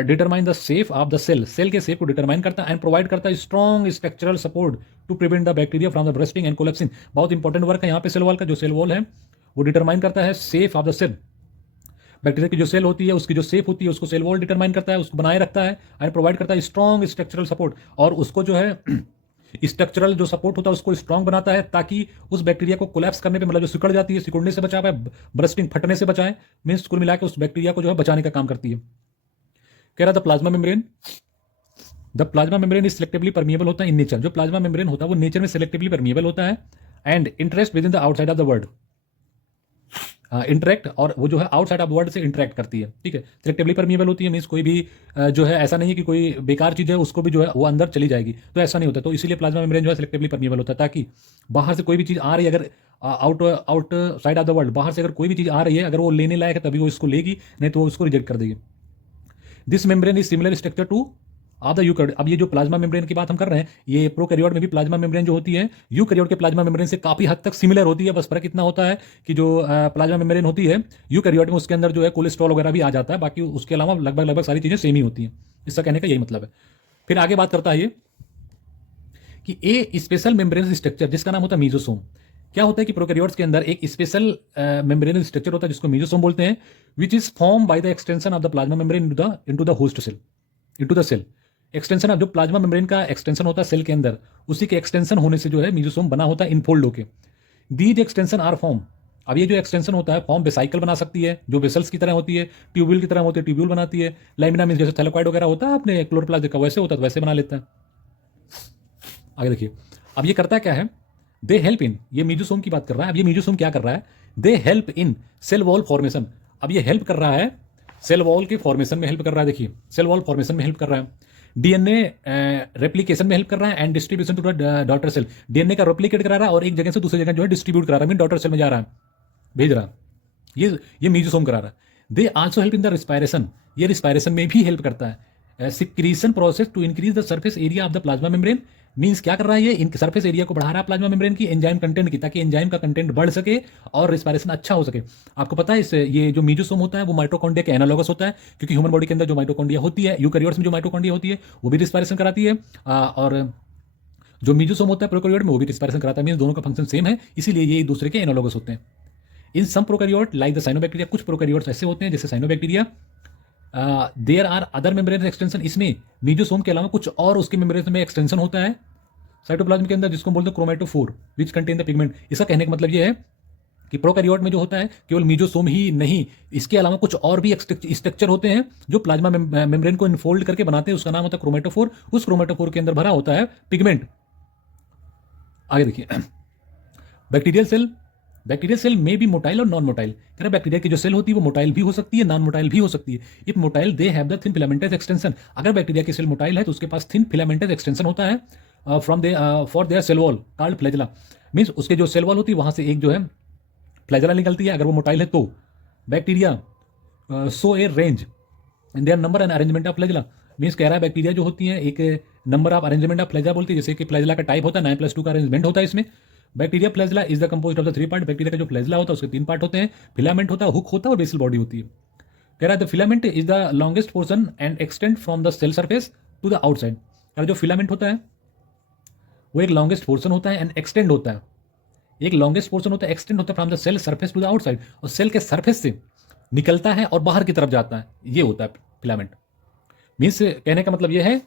determine the shape of the cell, cell के शेप को डिटरमाइन करता है एंड प्रोवाइड करता है strong structural support to prevent the bacteria from the bursting and collapsing. बहुत इंपॉर्टेंट वर्क है यहाँ पे सेल वॉल का। जो सेल वॉल है वो डिटरमाइन करता है shape of the cell, bacteria की जो सेल होती है उसकी जो शेप होती है उसको सेल वॉल डिटरमाइन करता है, उसको बनाए रखता है एंड प्रोवाइड करता है स्ट्रॉन्ग स्ट्रक्चरल सपोर्ट, और उसको जो है स्ट्रक्चरल जो सपोर्ट होता है उसको स्ट्रॉन्ग बनाता है ताकि उस बैक्टीरिया को कोलैप्स करने पे, मतलब जो सिकुड़ जाती है, सिकुड़ने से बचा पाए, ब्रस्टिंग फटने से बचाए, मीन्स कुल मिला के उस बैक्टीरिया को जो है बचाने का काम करती है। कह रहा था plasma membrane, the plasma membrane is selectively permeable होता है इन नेचर, जो प्लाज्मा मेम्ब्रेन होता है वो नेचर में सिलेक्टिवली परमिएबल होता है and interest with in the outside of the world, interact, और वो जो है आउटसाइड ऑफ वर्ल्ड से इंटरेक्ट करती है, ठीक है। सिलेक्टिवली परमिएबल होती है, मीन्स कोई भी जो है ऐसा नहीं है कि कोई बेकार चीज़ है उसको भी जो है वो अंदर चली जाएगी, तो ऐसा नहीं होता। तो इसीलिए प्लाज्मा मेम्ब्रेन जो है सिलेक्टिवली परमिएबल होता है, ताकि बाहर से कोई भी चीज़ आ रही है, अगर out side of the world बाहर से अगर कोई भी चीज़ आ रही है, अगर वो लेने लायक है तभी वो इसको लेगी, नहीं तो वो उसको रिजेक्ट कर देगी। This membrane is similar structure two of the eukaryote. अब ये जो प्लाज्मा मेम्ब्रेन की बात हम कर रहे हैं, ये प्रोकैरियोट में भी प्लाज्मा मेम्ब्रेन जो होती है यूकैरियोट के प्लाज्मा मेम्ब्रेन से काफी हद तक सिमिलर होती है। बस फर्क इतना होता है कि जो प्लाज्मा मेम्ब्रेन होती है यूकैरियोट में, उसके अंदर जो है कोलेस्ट्रॉल वगैरह भी आ जाता है, बाकी उसके अलावा लगभग लगभग सारी चीजें सेम ही होती हैं। इसका कहने का यही मतलब है। फिर आगे बात करता है ये कि ए स्पेशल मेम्ब्रेन स्ट्रक्चर जिसका नाम होता है मीजोसोम। क्या होता है कि प्रोकैरियोट्स के अंदर एक स्पेशल मेम्ब्रेन स्ट्रक्चर होता है जिसको मीजोसोम बोलते हैं, which is form by the extension of the plasma membrane into the host cell, into the cell. Extension जो प्लाज्मा मेम्ब्रेन का एक्सटेंशन होता है सेल के अंदर, उसी के एक्सटेंशन होने से जो है मीजोसोम बना होता है इनफोल्ड होके। दीज एक्सटेंशन आर फॉर्म, अब ये जो एक्सटेंशन होता है फॉर्म वेसाइकल बना सकती है, जो वेसल्स की तरह होती है, ट्यूब्यूल की तरह होती है, ट्यूब्यूल बनाती है। लामिना मीन्स जैसे थैलेकॉइड वगैरह होता है अपने क्लोरोप्लास्ट का, वैसे होता है, वैसे बना लेता है। आगे देखिए, अब ये करता क्या है, दे हेल्प इन, ये मीजोसोम की बात कर रहा है। अब ये मीजोसोम क्या कर रहा है, they help in cell wall formation. अब ये हेल्प कर रहा है सेल वॉल के फॉर्मेशन में, हेल्प कर रहा है। देखिए सेल वॉल फॉर्मेशन में हेल्प कर रहा है, डीएनए रेप्लिकेशन में हेल्प कर रहा है, and distribution to daughter cell. DNA का रेप्लिकेट करा रहा है और एक जगह से दूसरी जगह जो है डिस्ट्रीब्यूट करा रहा है, डॉटर सेल में जा रहा है, भेज रहा है। ये मीजोसोम करा रहा है। They also help in the respiration, ये रिस्पायरेशन में भी हेल्प करता है। Secretion process to increase the surface area of the plasma membrane, means क्या कर रहा है ये, इन सरफेस एरिया को बढ़ा रहा है प्लाज्मा मेम्ब्रेन की एंजाइम कंटेंट की, ताकि एंजाइम का कंटेंट बढ़ सके और रिस्पायरेशन अच्छा हो सके। आपको पता है ये जो मीजोसोम होता है वो माइटोकॉन्ड्रिया के एनालॉगस होता है, क्योंकि ह्यूमन बॉडी के अंदर जो माइटोकॉन्ड्रिया होती है, यूकैरियोट्स में जो माइटोकॉन्ड्रिया होती है वो भी रिस्पायरेशन कराती है, और जो मीजोसोम होता है प्रोकैरियोट में वो भी रिस्पायरेशन कराता है। मींस दोनों का फंक्शन सेम है, इसीलिए ये एक दूसरे के एनालॉगस होते हैं। In some prokaryote like the cyanobacteria, कुछ प्रोकैरियोट्स ऐसे होते हैं जैसे cyanobacteria, there are other membrane extension, इसमें मीजोसोम के अलावा कुछ और उसके मेम्ब्रेन में एक्सटेंशन होता है साइटोप्लाज्म के अंदर, जिसको बोलते हैं chromatophore, which contain the pigment. इसका कहने का मतलब ये है कि प्रोकैरियोट में जो होता है केवल मीजोसोम ही नहीं, इसके अलावा कुछ और भी स्ट्रक्चर होते हैं जो प्लाज्मा मेम्ब्रेन को इनफोल्ड करके बनाते हैं, उसका नाम होता है क्रोमेटोफोर। उस क्रोमेटोफोर के अंदर भरा होता है पिगमेंट। आगे देखिए, बैक्टीरियल सेल में भी मोटाइल और नॉन मोटाइल। कह रहे बैक्टीरिया की जो सेल होती है वो मोटाइल भी हो सकती है, नॉन मोटाइल भी हो सकती है। If motile they have the thin filamentous extension, अगर बैक्टीरिया की सेल मोटाइल है तो उसके पास थिन फिलामेंटस एक्सटेंशन होता है from they for their cell wall called flagella, means उसके जो सेल वॉल होती है वहां से एक जो है फ्लैजेला निकलती है। अगर वो मोटाइल है तो bacteria so A range in their number and arrangement of flagella, means कह रहा है बैक्टीरिया जो होती है एक number of arrangement of flagella बोलती है, जैसे कि फ्लैजेला का टाइप होता है 9+2 का अरेंजमेंट होता है इसमें। Bacteria flagella is the composed of the 3 part, bacteria का जो फ्लैजेला होता है उसके 3 पार्ट होते हैं, फिलामेंट होता है, हुक होता है और बेसल बॉडी होती है। कह रहा है the filament is the longest portion and extend from the cell surface to the outside. कह रहा जो फिलामेंट होता है वो एक लॉन्गेस्ट पोर्शन होता है एंड एक्सटेंड होता है, एक लॉन्गेस्ट पोर्शन होता है, एक्सटेंड होता है from the cell surface to the outside, और सेल के सरफेस से निकलता है और बाहर की तरफ जाता है, ये होता है फिलामेंट। मीन्स कहने का मतलब ये है,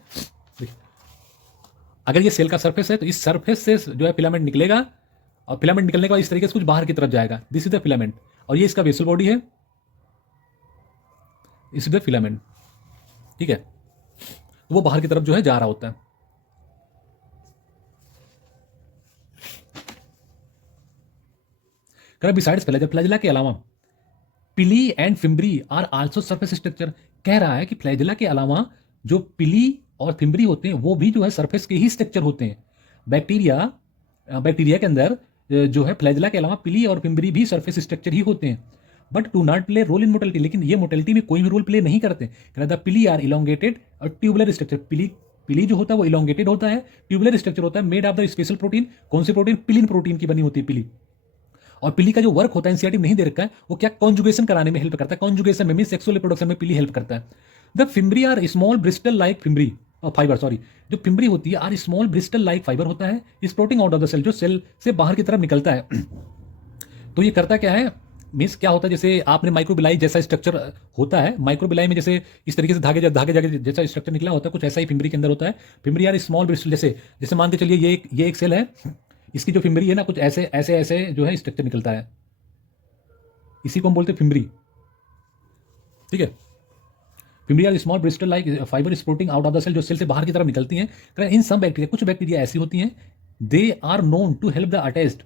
अगर ये सेल का सरफेस है तो इस सरफेस से जो है फिलामेंट निकलेगा, और फिलामेंट निकलने के बाद इस तरीके से कुछ बाहर की तरफ जाएगा, दिस इज द फिलामेंट। और ये इसका बेसल बॉडी है, दिस इज द फिलामेंट, ठीक है। तो वो बाहर की तरफ जो है जा रहा होता है। बिसाइड्स फ्लैजेला के अलावा pili and fimbriae are also surface structure. कह रहा है कि फ्लैजेला के अलावा जो पिली और फिम्ब्री होते हैं वो भी जो है सरफेस के ही स्ट्रक्चर होते हैं। बैक्टीरिया के अंदर जो है फ्लैजेला के अलावा पिली और फिम्ब्री भी सरफेस स्ट्रक्चर ही होते हैं, but do not play role in motility, लेकिन ये मोटिलिटी में कोई भी रोल प्ले नहीं करते। कहता है पिली आर इलोंगेटेड और ट्यूबुलर स्ट्रक्चर, पिली जो होता है वो इलोंगेटेड होता है, ट्यूबुलर स्ट्रक्चर होता है, made of the special protein. कौन सी प्रोटीन? पिलिन प्रोटीन की बनी होती है पिली। और पिली का जो वर्क होता है एनसीईआरटी में नहीं दे रखा है, वो क्या कॉन्जुगेशन कराने में हेल्प करता है, कॉन्जुगेशन में मीन सेक्सुअल रिप्रोडक्शन में पिली हेल्प करता है। The fimbriae are small bristle like fimbriae fibre, sorry, जो फिम्ब्री होती है are small bristle like fibre होता है, sprouting out of the cell, जो सेल से बाहर की तरफ निकलता है। तो ये करता क्या है, मीन्स क्या होता है, जैसे आपने माइक्रोबिलाई जैसा स्ट्रक्चर होता है, माइक्रोबिलाई में जैसे इस तरीके से धागे जैसा स्ट्रक्चर निकला होता है, कुछ ऐसा ही फिम्ब्री के अंदर होता है। फिम्ब्री आर स्मॉल ब्रिस्टल, जैसे मान के चलिए ये एक सेल है, इसकी जो फिम्ब्री है ना, कुछ ऐसे ऐसे ऐसे जो है स्ट्रक्चर निकलता है, इसी को हम बोलते हैं फिम्ब्री, ठीक है। Fimbriae are small bristle like fibre sprouting out of the cell, जो सेल से बाहर की तरफ निकलती हैं। इन सम बैक्टीरिया, कुछ बैक्टीरिया ऐसी होती हैं, they are known to help the attach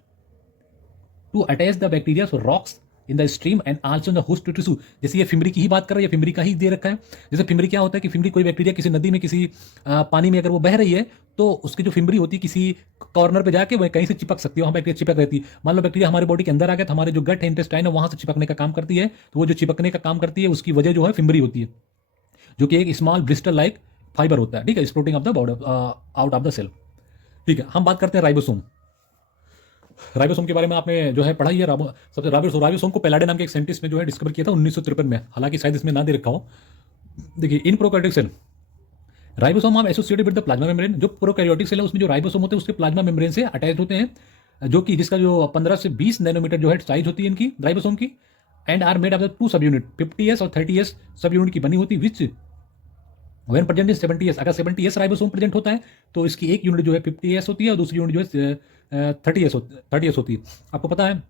the bacteria rocks in the stream and also in the host tissue. जैसे ये फिमरी की ही बात कर रहा है, ये फिमरी का ही दे रखा है। जैसे फिमरी क्या होता है कि फिमरी कोई बैक्टीरिया किसी नदी में किसी पानी में अगर वो बह रही है तो उसकी जो फिमरी होती है किसी कॉर्नर पे जाके वह कहीं से चिपक सकती है, वहाँ बैक्टीरिया चिपक रहती है। मान लो बैक्टीरिया हमारे बॉडी के अंदर आ गया तो हमारे जो गट है, इंटेस्टाइन है, वहाँ से चिपकने का काम करती है। तो वो जो चिपकने का काम करती है उसकी वजह जो है फिमरी होती है, जो कि एक स्मॉल ब्लिस्टर लाइक फाइबर होता है, ठीक है, sprouting of the body out of the cell. ठीक है, हम बात करते हैं राइबोसोम। राइबोसोम के बारे में आपने जो है पढ़ा ही है। सबसे राइबोसोम को पेलाडे नाम के एक साइंटिस्ट ने जो है डिस्कवर किया था 1953 में, हालांकि शायद इसमें ना दे रखा हो। देखिए, in prokaryotic cell ribosome are associated with the plasma membrane. जो प्रोकैरियोटिक सेल है उसमें जो राइबोसोम होते हैं उसके प्लाज्मा मेम्ब्रेन से अटैच होते हैं, जो कि जिसका जो 15 से 20 नैनोमीटर जो है साइज होती है इनकी राइबोसोम की। And are made of the 2 सब यूनिट 50s और 30s सब यूनिट की बनी होती, विच व्हेन प्रेजेंट इन 70s। अगर 70s राइबोसोम प्रेजेंट होता है तो इसकी एक यूनिट जो है 50s होती है और दूसरी यूनिट जो है 30s होती है। आपको पता है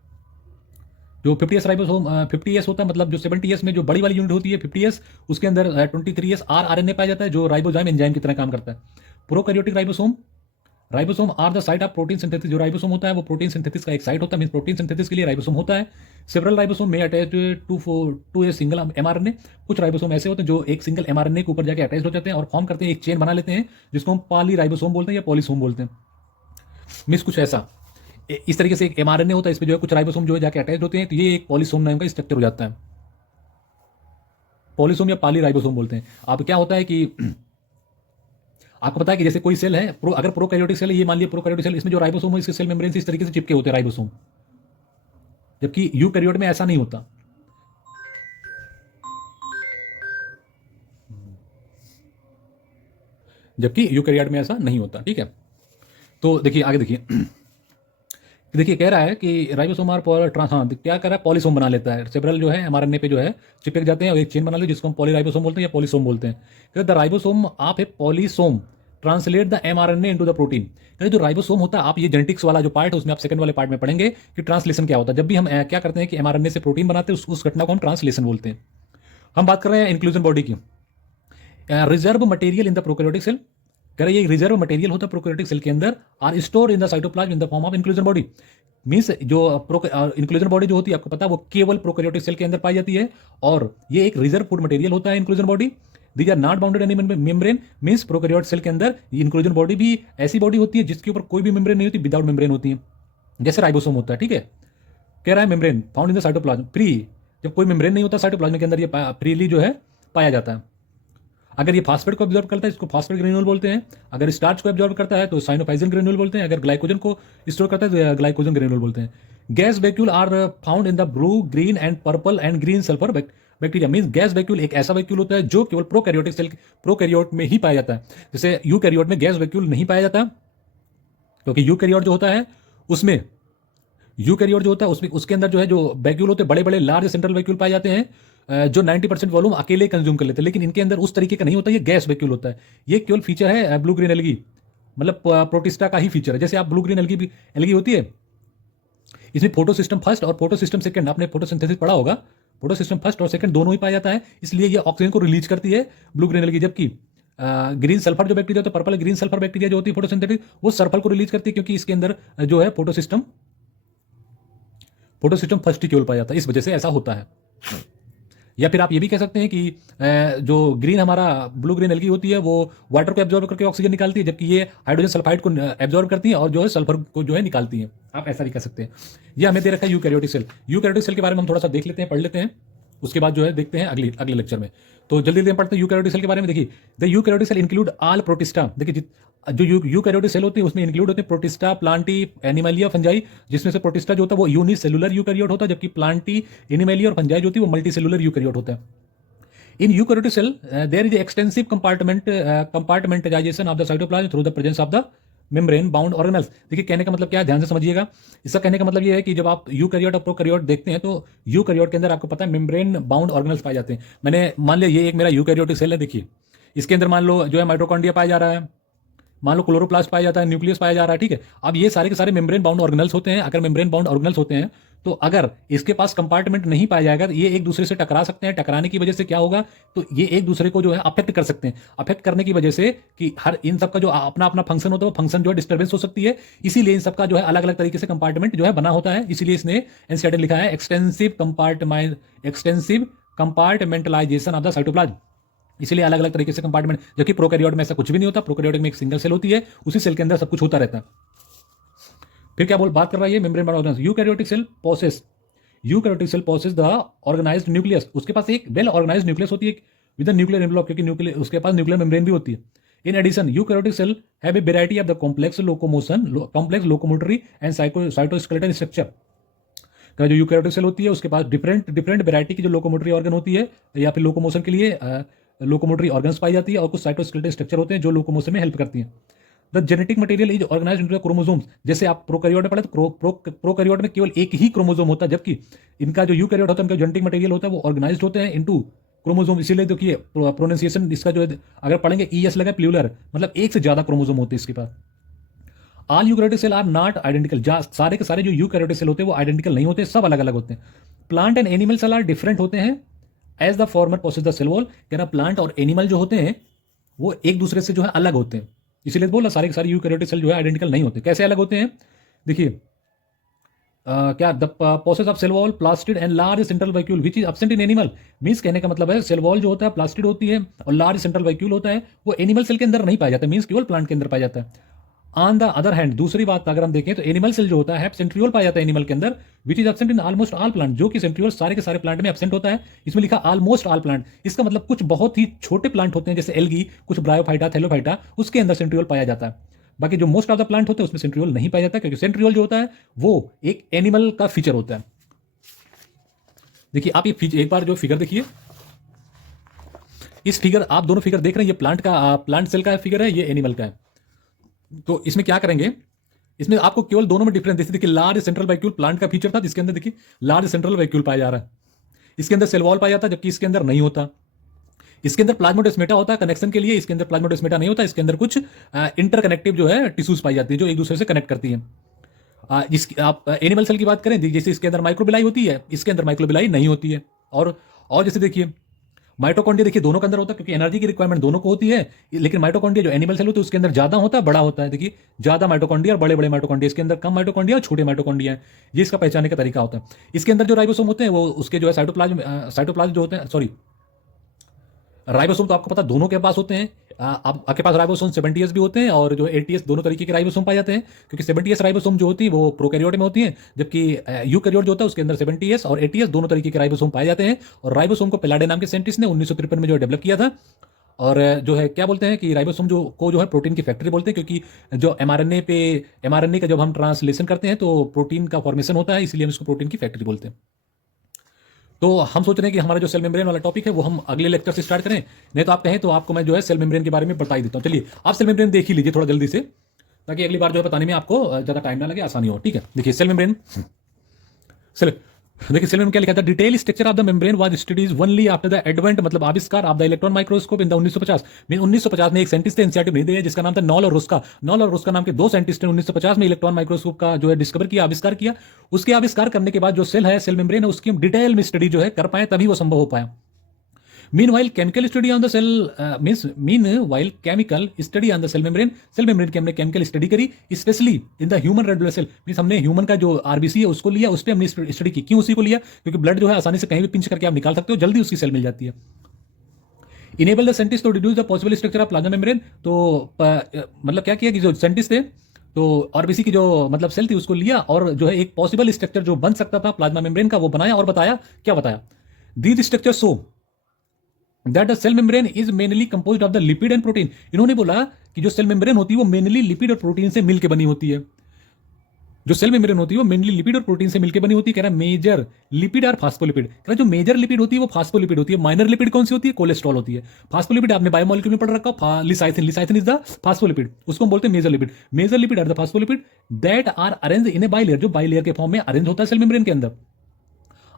जो 50s राइबोसोम 50s होता है, मतलब जो 70s में जो बड़ी वाली यूनिट होती है 50s, उसके अंदर 23s आरएनए पाया जाता है जो राइबोजाइम एंजाइम की तरह काम करता है। Prokaryotic ribosome are the site of protein synthesis. जो राइबोसोम होता है वो प्रोटीन सिंथेसिस का एक साइट होता है, मींस प्रोटीन सिंथेसिस के लिए राइबोसोम होता है। Several ribosome may attach to a single mRNA. कुछ राइबोसोम ऐसे होते हैं जो एक सिंगल एमआरएनए के ऊपर जाके अटैच हो जाते हैं और फॉर्म करते हैं, एक चेन बना लेते हैं, जिसको हम पॉली राइबोसोम बोलते हैं या पॉलीसोम बोलते हैं। मींस कुछ ऐसा इस तरीके से एक एमआरएनए होता है, इसमें जो है कुछ राइबोसोम जो है जाके अटैच होते हैं, तो ये एक पॉलीसोम नाम का स्ट्रक्चर हो जाता है। पॉलीसोम या पॉली राइबोसोम बोलते हैं। अब क्या होता है कि आपको पता है कि जैसे कोई सेल है, अगर प्रोकैरियोटिक सेल है, ये मान लिया प्रोकैरियोटिक सेल, इसमें जो राइबोसोम है इसके सेल मेम्ब्रेन से इस तरीके से चिपके होते हैं राइबोसोम, जबकि यूकैरियोट में ऐसा नहीं होता। जबकि यूकैरियोट में ऐसा नहीं होता, ठीक है। तो देखिए आगे देखिए कह रहा है कि राइबोसोम आर हाँ क्या कर रहा है, पॉलीसोम बना लेता है। सेवरल जो है एमआरएनए पे जो है चिपक जाते हैं और एक चेन बना ले, जिसको हम पॉलीराइबोसोम बोलते हैं या पॉलीसोम बोलते हैं। द राइबोसोम आप है polysome translate the mRNA into the protein. जो राइबोसोम होता है, आप ये जेनेटिक्स वाला जो पार्ट है उसमें आप सेकंड वाले पार्ट में पढ़ेंगे कि ट्रांसलेशन क्या होता है। जब भी हम क्या करते हैं कि एमआरएनए से प्रोटीन बनाते हैं, उस घटना को हम ट्रांसलेशन बोलते हैं। हम बात कर रहे हैं इंक्लूजन बॉडी की। Reserve material in the prokaryotic cell, कह रहे ये रिजर्व मटेरियल होता है प्रोकैरियोटिक सेल के अंदर, are store in the cytoplasm in the form of inclusion body. Means जो इंक्लूजन बॉडी जो होती है, आपको पता है वो केवल प्रोकैरियोटिक सेल के अंदर पाई जाती है, और ये एक रिजर्व फूड मटेरियल होता है inclusion body. These are not bounded any membrane. Means prokaryote cell के अंदर इंक्लूजन बॉडी भी ऐसी बॉडी होती है जिसके ऊपर कोई भी मेम्ब्रेन नहीं होती, विदाउट मेम्ब्रेन होती है, जैसे राइबोसोम होता है, ठीक है। कह रहा है membrane found in the cytoplasm free. जब कोई मेम्ब्रेन नहीं होता साइटोप्लाज्म के अंदर, ये फ्रीली जो है पाया जाता है। अगर ये फास्फेट को एब्जॉर्ब करता है, इसको फास्फेट ग्रेन्यूल बोलते हैं। अगर स्टार्च को एब्जॉर्ब करता है तो साइनोफाइजिन ग्रेन्यूल बोलते हैं। अगर ग्लाइकोजन को स्टोर करता है तो ग्लाइकोजन ग्रेन्यूल बोलते हैं। Gas vacuole are found in the blue, green and purple and green sulphur bacteria. Means gas vacuole एक ऐसा वैक्यूल होता है जो केवल प्रोकैरियोटिक सेल प्रोकैरियोट में ही पाया जाता है। जैसे यूकैरियोट में गैस वैक्यूल नहीं पाया जाता, क्योंकि यूकैरियोट जो होता है उसमें उसके अंदर जो है जो वैक्यूल होते हैं, बड़े बड़े लार्ज सेंट्रल वैक्यूल पाए जाते हैं, जो 90% वॉल्यूम अकेले कंज्यूम कर लेते हैं। लेकिन इनके अंदर उस तरीके का नहीं होता, ये गैस वैक्यूल होता है। ये केवल फीचर है ब्लू ग्रीन एल्गी, मतलब प्रोटिस्टा का ही फीचर है। जैसे आप ब्लू ग्रीन एल्गी होती है, इसमें फोटो सिस्टम फर्स्ट और फोटो सिस्टम सेकंड, आपने फोटोसिंथेसिस पढ़ा होगा, फोटो सिस्टम फर्स्ट और सेकंड दोनों ही पाया जाता है, इसलिए ये ऑक्सीजन को रिलीज करती है ब्लू ग्रीन एल्गी। जबकि ग्रीन सल्फर जो बैक्टीरिया होता है, पर्पल ग्रीन सल्फर बैक्टीरिया जो होती है फोटोसिंथेटिक, वो सल्फर को रिलीज करती है, क्योंकि इसके अंदर जो है फोटो सिस्टम फर्स्ट ही केवल पाया जाता है, इस वजह से ऐसा होता है। या फिर आप ये भी कह सकते हैं कि जो ग्रीन हमारा ब्लू ग्रीन एल्गी होती है वो वाटर को एब्जॉर्ब करके ऑक्सीजन निकालती है, जबकि ये हाइड्रोजन सल्फाइड को एब्जॉर्ब करती है और जो है सल्फर को जो है निकालती है। आप ऐसा भी कह सकते हैं। ये हमें दे रखा है यूकैरियोटिक सेल। यूकैरियोटिक सेल के बारे में हम थोड़ा सा देख लेते हैं, पढ़ लेते हैं, उसके बाद जो है देखते हैं अगले लेक्चर में। तो जल्दी जल्दी हम पढ़ते हैं यूकैरियोटिक सेल के बारे में। देखिए, the eukaryotic cell include all protista. देखिए जो यूकैरियोटिक सेल होती है उसमें इंक्लूड होते हैं प्रोटिस्टा, प्लांटी, एनिमलिया, फंजाई। जिसमें से प्रोटिस्टा जो होता है वो यूनिसेलुलर यूकैरियोट होता है, जबकि प्लांटी, एनिमलिया और फंजाई जो होती है वो मल्टीसेलुलर यूकैरियोट होता है। In eukaryotic cell, there is extensive compartmentalization of the cytoplasm through the presence of the membrane bound organelles। देखिए कहने का मतलब क्या है, ध्यान से समझिएगा। इसका कहने का मतलब ये है कि जब आप यूकैरियोट और प्रोकैरियोट देखते हैं तो यूकैरियोट के अंदर आपको पता है मेम्ब्रेन बाउंड ऑर्गेनल्स पाए जाते हैं। मैंने मान लिया ये एक मेरा यूकैरियोटिक सेल है, देखिए इसके अंदर मान लो जो है माइटोकॉन्ड्रिया पाया जा रहा है, मान लो क्लोरोप्लास्ट पाया जाता है, न्यूक्लियस पाया जा रहा है, ठीक है। अब ये सारे के सारे मेम्ब्रेन बाउंड ऑर्गेनल्स होते हैं। अगर मेम्ब्रेन बाउंड ऑर्गेनल्स होते हैं तो अगर इसके पास कंपार्टमेंट नहीं पाया जाएगा तो ये एक दूसरे से टकरा सकते हैं। टकराने की वजह से क्या होगा, तो ये एक दूसरे को जो है अफेक्ट कर सकते हैं। अफेक्ट करने की वजह से कि हर इन सबका जो अपना अपना फंक्शन होता है, वो फंक्शन जो है डिस्टर्बेंस हो सकती है। इसीलिए इन सबका जो है अलग अलग तरीके से कंपार्टमेंट जो है बना होता है। इसीलिए इसने एनसीईआरटी लिखा है extensive compartmentalisation of the cytoplasm. इसलिए अलग अलग तरीके से कंपार्टमेंट, जबकि प्रोकैरियोट में ऐसा कुछ भी नहीं होता। प्रोकैरियोट में एक सिंगल सेल होती है, उसी सेल के अंदर सब कुछ होता रहता है। फिर क्या बात कर रहा है ये membrane organise. Eukaryotic cell possess the organised nucleus. उसके पास एक वेल ऑर्गेनाइज्ड न्यूक्लियस होती है विद न्यूक्लियर एनवेलप, क्योंकि न्यूक्लियर उसके पास न्यूक्लियर मेम्ब्रेन भी होती है। In addition eukaryotic cell have a variety of the complex locomotory and cytoskeletal structure. का जो यूकैरियोटिक सेल होती है उसके पास डिफरेंट डिफरेंट वैरायटी की जो लोकोमोटरी ऑर्गन होती है, या फिर लोकोमोशन के लिए लोकोमोटरी ऑर्गन्स पाई जाती है, और कुछ साइटोस्केलेटल स्ट्रक्चर होते हैं जो लोकोमोशन में हेल्प करती हैं। The genetic material is organised into chromosomes. जैसे आप प्रोकैरियोट में पढ़े तो प्रोकैरियोट में केवल एक ही क्रोमोसोम होता है, जबकि इनका जो यूकैरियोट होता है उनका जेनेटिक मटेरियल होता है वो ऑर्गेनाइज्ड होते हैं इनटू क्रोमोसोम। इसीलिए देखिए प्रोनाउंसिएशन इसका जो है अगर पढ़ेंगे ईएस लगा प्लूरल, मतलब एक से ज्यादा क्रोमोसोम होते हैं इसके पास। All eukaryotic cell are not identical. सारे के सारे जो यूकैरियोटिक सेल होते हैं वो आइडेंटिकल नहीं होते, सब अलग अलग होते हैं। Plant and animal cell are different होते हैं as the former possess the cell wall. कहना प्लांट और एनिमल जो होते हैं वो एक दूसरे से जो है अलग होते हैं। इसीलिए बोला सारे के सारे यूकैरियोटिक सेल जो है आइडेंटिकल नहीं होते। कैसे अलग होते हैं देखिए, क्या the process of cell wall plastid and large central vacuole which is absent in animal. Means कहने का मतलब है सेल वॉल जो होता है प्लास्टिड होती है और लार्ज सेंट्रल वैक्यूल होता है, वो एनिमल सेल के अंदर नहीं पाया जाता, मींस केवल प्लांट के अंदर पाया जाता है। ऑन द अदर हैंड दूसरी बात अगर हम देखें तो एनिमल सेल जो होता है सेंट्रियोल पाया जाता है एनिमल के अंदर, विच is absent in almost all plant. जो कि सेंट्रियोल सारे के सारे प्लांट में एब्सेंट होता है। इसमें लिखा ऑलमोस्ट ऑल प्लांट, इसका मतलब कुछ बहुत ही छोटे प्लांट होते हैं जैसे एल्गी, कुछ ब्रायोफाइटा, थैलोफाइटा, उसके अंदर सेंट्रियोल पाया जाता है। बाकी जो मोस्ट ऑफ द प्लांट होते हैं उसमें सेंट्रियोल नहीं पाया जाता, क्योंकि सेंट्रियोल जो होता है वो एक एनिमल का फीचर होता है। देखिए आप ये एक बार जो फिगर देखिए, इस फिगर आप दोनों फिगर देख रहे हैं, ये प्लांट सेल का फिगर है, ये एनिमल का है। तो इसमें क्या करेंगे, इसमें आपको केवल दोनों में डिफरेंस जैसे देखिए लार्ज सेंट्रल वैक्यूल प्लांट का फीचर था, जिसके अंदर देखिए लार्ज सेंट्रल वैक्यूल पाया जा रहा है, इसके अंदर सेल वॉल पाया जाता है, जबकि इसके अंदर नहीं होता। इसके अंदर प्लाज्मोडेस्माटा होता है कनेक्शन के लिए, इसके अंदर प्लाज्मोडेस्माटा नहीं होता। इसके अंदर कुछ इंटरकनेक्टिव जो है टिश्यूज पाई जाती है जो एक दूसरे से कनेक्ट करती है। जिस आप एनिमल सेल की बात करें, जैसे इसके अंदर माइक्रोबिलाई होती है, इसके अंदर माइक्रोबिलाई नहीं होती है। और जैसे देखिए माइटोकॉन्ड्रिया देखिए दोनों के अंदर होता है, क्योंकि एनर्जी की रिक्वायरमेंट दोनों को होती है। लेकिन माइटोकॉन्ड्रिया जो एनिमल सेल होता है उसके अंदर ज्यादा होता है, बड़ा होता है। देखिए ज्यादा माइटोकॉन्ड्रिया और बड़े बड़े माइटोकॉन्ड्रिया, इसके अंदर कम माइटोकॉन्ड्रिया और छोटे माइटोकॉन्ड्रिया है। ये इसका पहचानने का तरीका होता है। इसके अंदर जो राइबोसोम होते हैं वो उसके जो है साइटोप्लाज्म जो होते हैं, सॉरी राइबोसोम तो आपको पता दोनों के पास होते हैं। आपके पास राइबोसोम 70s भी होते हैं और जो 80s, दोनों तरीके के राइबोसोम पाए जाते हैं। क्योंकि 70s राइबोसोम जो होती है वो प्रोकैरियोट में होती है, जबकि यूकैरियोट जो होता है उसके अंदर 70s और 80s दोनों तरीके के राइबोसोम पाए जाते हैं। और राइबोसोम को पेलाडे नाम के साइंटिस्ट ने 1953 में जो डेवलप किया था। और जो है क्या बोलते हैं कि राइबोसोम जो है प्रोटीन की फैक्ट्री बोलते हैं, क्योंकि जो एमआरएनए का जब हम ट्रांसलेशन करते हैं तो प्रोटीन का फॉर्मेशन होता है, इसलिए हम इसको प्रोटीन की फैक्ट्री बोलते हैं। तो हम सोच रहे हैं कि हमारा जो सेल मेम्ब्रेन वाला टॉपिक है वो हम अगले लेक्चर से स्टार्ट करें। नहीं तो आप कहें तो आपको मैं जो है सेल मेम्ब्रेन के बारे में बता ही देता हूँ। चलिए आप सेल मेम्ब्रेन देख ही लीजिए थोड़ा जल्दी से, ताकि अगली बार जो है बताने में आपको ज़्यादा टाइम ना लगे, आसानी हो। ठीक है, देखिए सेल मेम्ब्रेन देखिए सेल में क्या लिखा था, detail structure of the membrane was studies only after the advent, मतलब आविष्कार of the electron microscope in the 1950 में। 1950 में एक साइंटिस्ट थे एनसीईआरटी नहीं दिया, जिसका नाम था नॉल और रुस्का। नॉल और रुस्का नाम के दो साइंटिस्ट ने 1950 में इलेक्ट्रॉन माइक्रोस्कोप का जो है डिस्कवर किया, आविष्कार किया। उसके आविष्कार करने के बाद जो सेल है, सेल मेम्ब्रेन है, उसकी हम डिटेल में स्टडी जो है कर पाए, तभी वो संभव हो पाया। Meanwhile, chemical study on the cell meanwhile chemical study on the cell membrane की हमने केमिकल स्टडी करी, specially in the human red blood cell. Means हमने ह्यूमन का जो आरबीसी है उसको लिया, उस पर हमने स्टडी की। क्यों उसी को लिया? क्योंकि ब्लड जो है आसानी से कहीं भी पिंच करके आप निकाल सकते हो, जल्दी उसकी सेल मिल जाती है। Enable the scientist to deduce the possible structure of plasma membrane. तो मतलब क्या किया कि जो साइंटिस्ट थे तो आरबीसी की जो मतलब सेल थी उसको लिया और जो है एक पॉसिबल स्ट्रक्चर जो बन सकता था प्लाज्मा मेम्ब्रेन का वो बनाया, और बताया क्या बताया, these structure so that the cell membrane is mainly composed of the lipid and protein. इन्होंने बोला कि जो सेल मेम्ब्रेन होती है वो मेनली लिपिड और प्रोटीन से मिलकर बनी होती है। जो सेल मेम्ब्रेन होती है वो मेनली लिपिड और प्रोटीन से मिलकर बनी होती है। कह रहा है मेजर लिपिड और फास्फोलिपिड। कह रहा जो मेजर लिपिड होती है वो फास्फोलिपिड होती है। माइनर लिपिड कौन सी होती है? कोलेस्ट्रॉल होती है। फास्फोलिपिड आपने बायोमोलिक्यूल में पढ़ रखा, लिसाइथिन इज द फास्फोलिपिड, उसको हम बोलते हैं major lipid. Major lipid are the phospholipid that are arrange in a bilayer, जो बाइलेयर के फॉर्म में अरेंज होता है सेल मेम्ब्रेन के अंदर।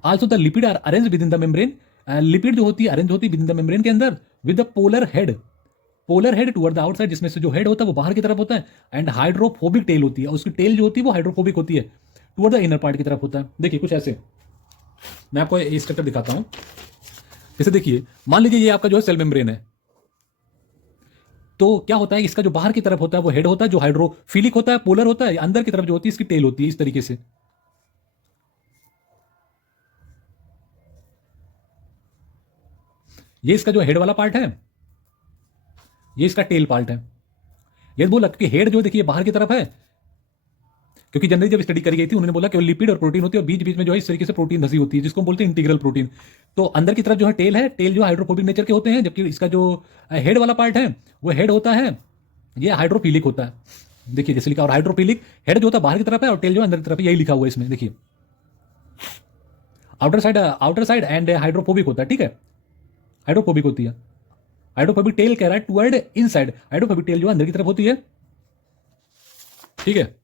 Also the lipid are arrange within the membrane, lipid जो होती है अरेंज होती है विद इन द मेम्ब्रेन के अंदर with the polar head toward the outside, जिसमें से जो हेड होता है वो बाहर की तरफ होता है, एंड हाइड्रोफोबिक टेल होती है, उसकी टेल जो होती है वो हाइड्रोफोबिक होती है टुवर्ड द इनर पार्ट की तरफ होता है। देखिए कुछ ऐसे, मैं आपको ये स्ट्रक्चर दिखाता हूं। जैसे देखिए, मान लीजिए ये आपका जो है सेल मेम्ब्रेन है, तो क्या होता है, इसका जो बाहर की तरफ होता है वो हेड होता है, जो हाइड्रोफिलिक होता है, पोलर होता है। अंदर की तरफ जो होती है इसकी टेल होती है, इस तरीके से। ये इसका जो हेड वाला पार्ट है, ये इसका टेल पार्ट है। ये बोला कि हेड जो देखिए बाहर की तरफ है, क्योंकि जनरली जब स्टडी करी गई थी उन्होंने बोला कि लिपिड और प्रोटीन होती है और बीच बीच में जो है इस तरीके से प्रोटीन धसी होती है, जिसको हम बोलते हैं इंटीग्रल प्रोटीन। तो अंदर की तरफ जो है टेल है, टेल जो हाइड्रोफोबिक नेचर के होते हैं, जबकि इसका जो हेड वाला पार्ट है वो हेड होता है, ये हाइड्रोफिलिक होता है। देखिए जैसे लिखा, और हाइड्रोफिलिक हेड जो होता है बाहर की तरफ है और टेल जो अंदर की तरफ है, यही लिखा हुआ है इसमें। देखिए आउटर साइड एंड हाइड्रोफोबिक होता है, ठीक है, हाइड्रोफोबिक होती है। हाइड्रोफोबिक टेल कह रहा है टुवर्ड इनसाइड, हाइड्रोफोबिक टेल जो अंदर की तरफ होती है, ठीक है।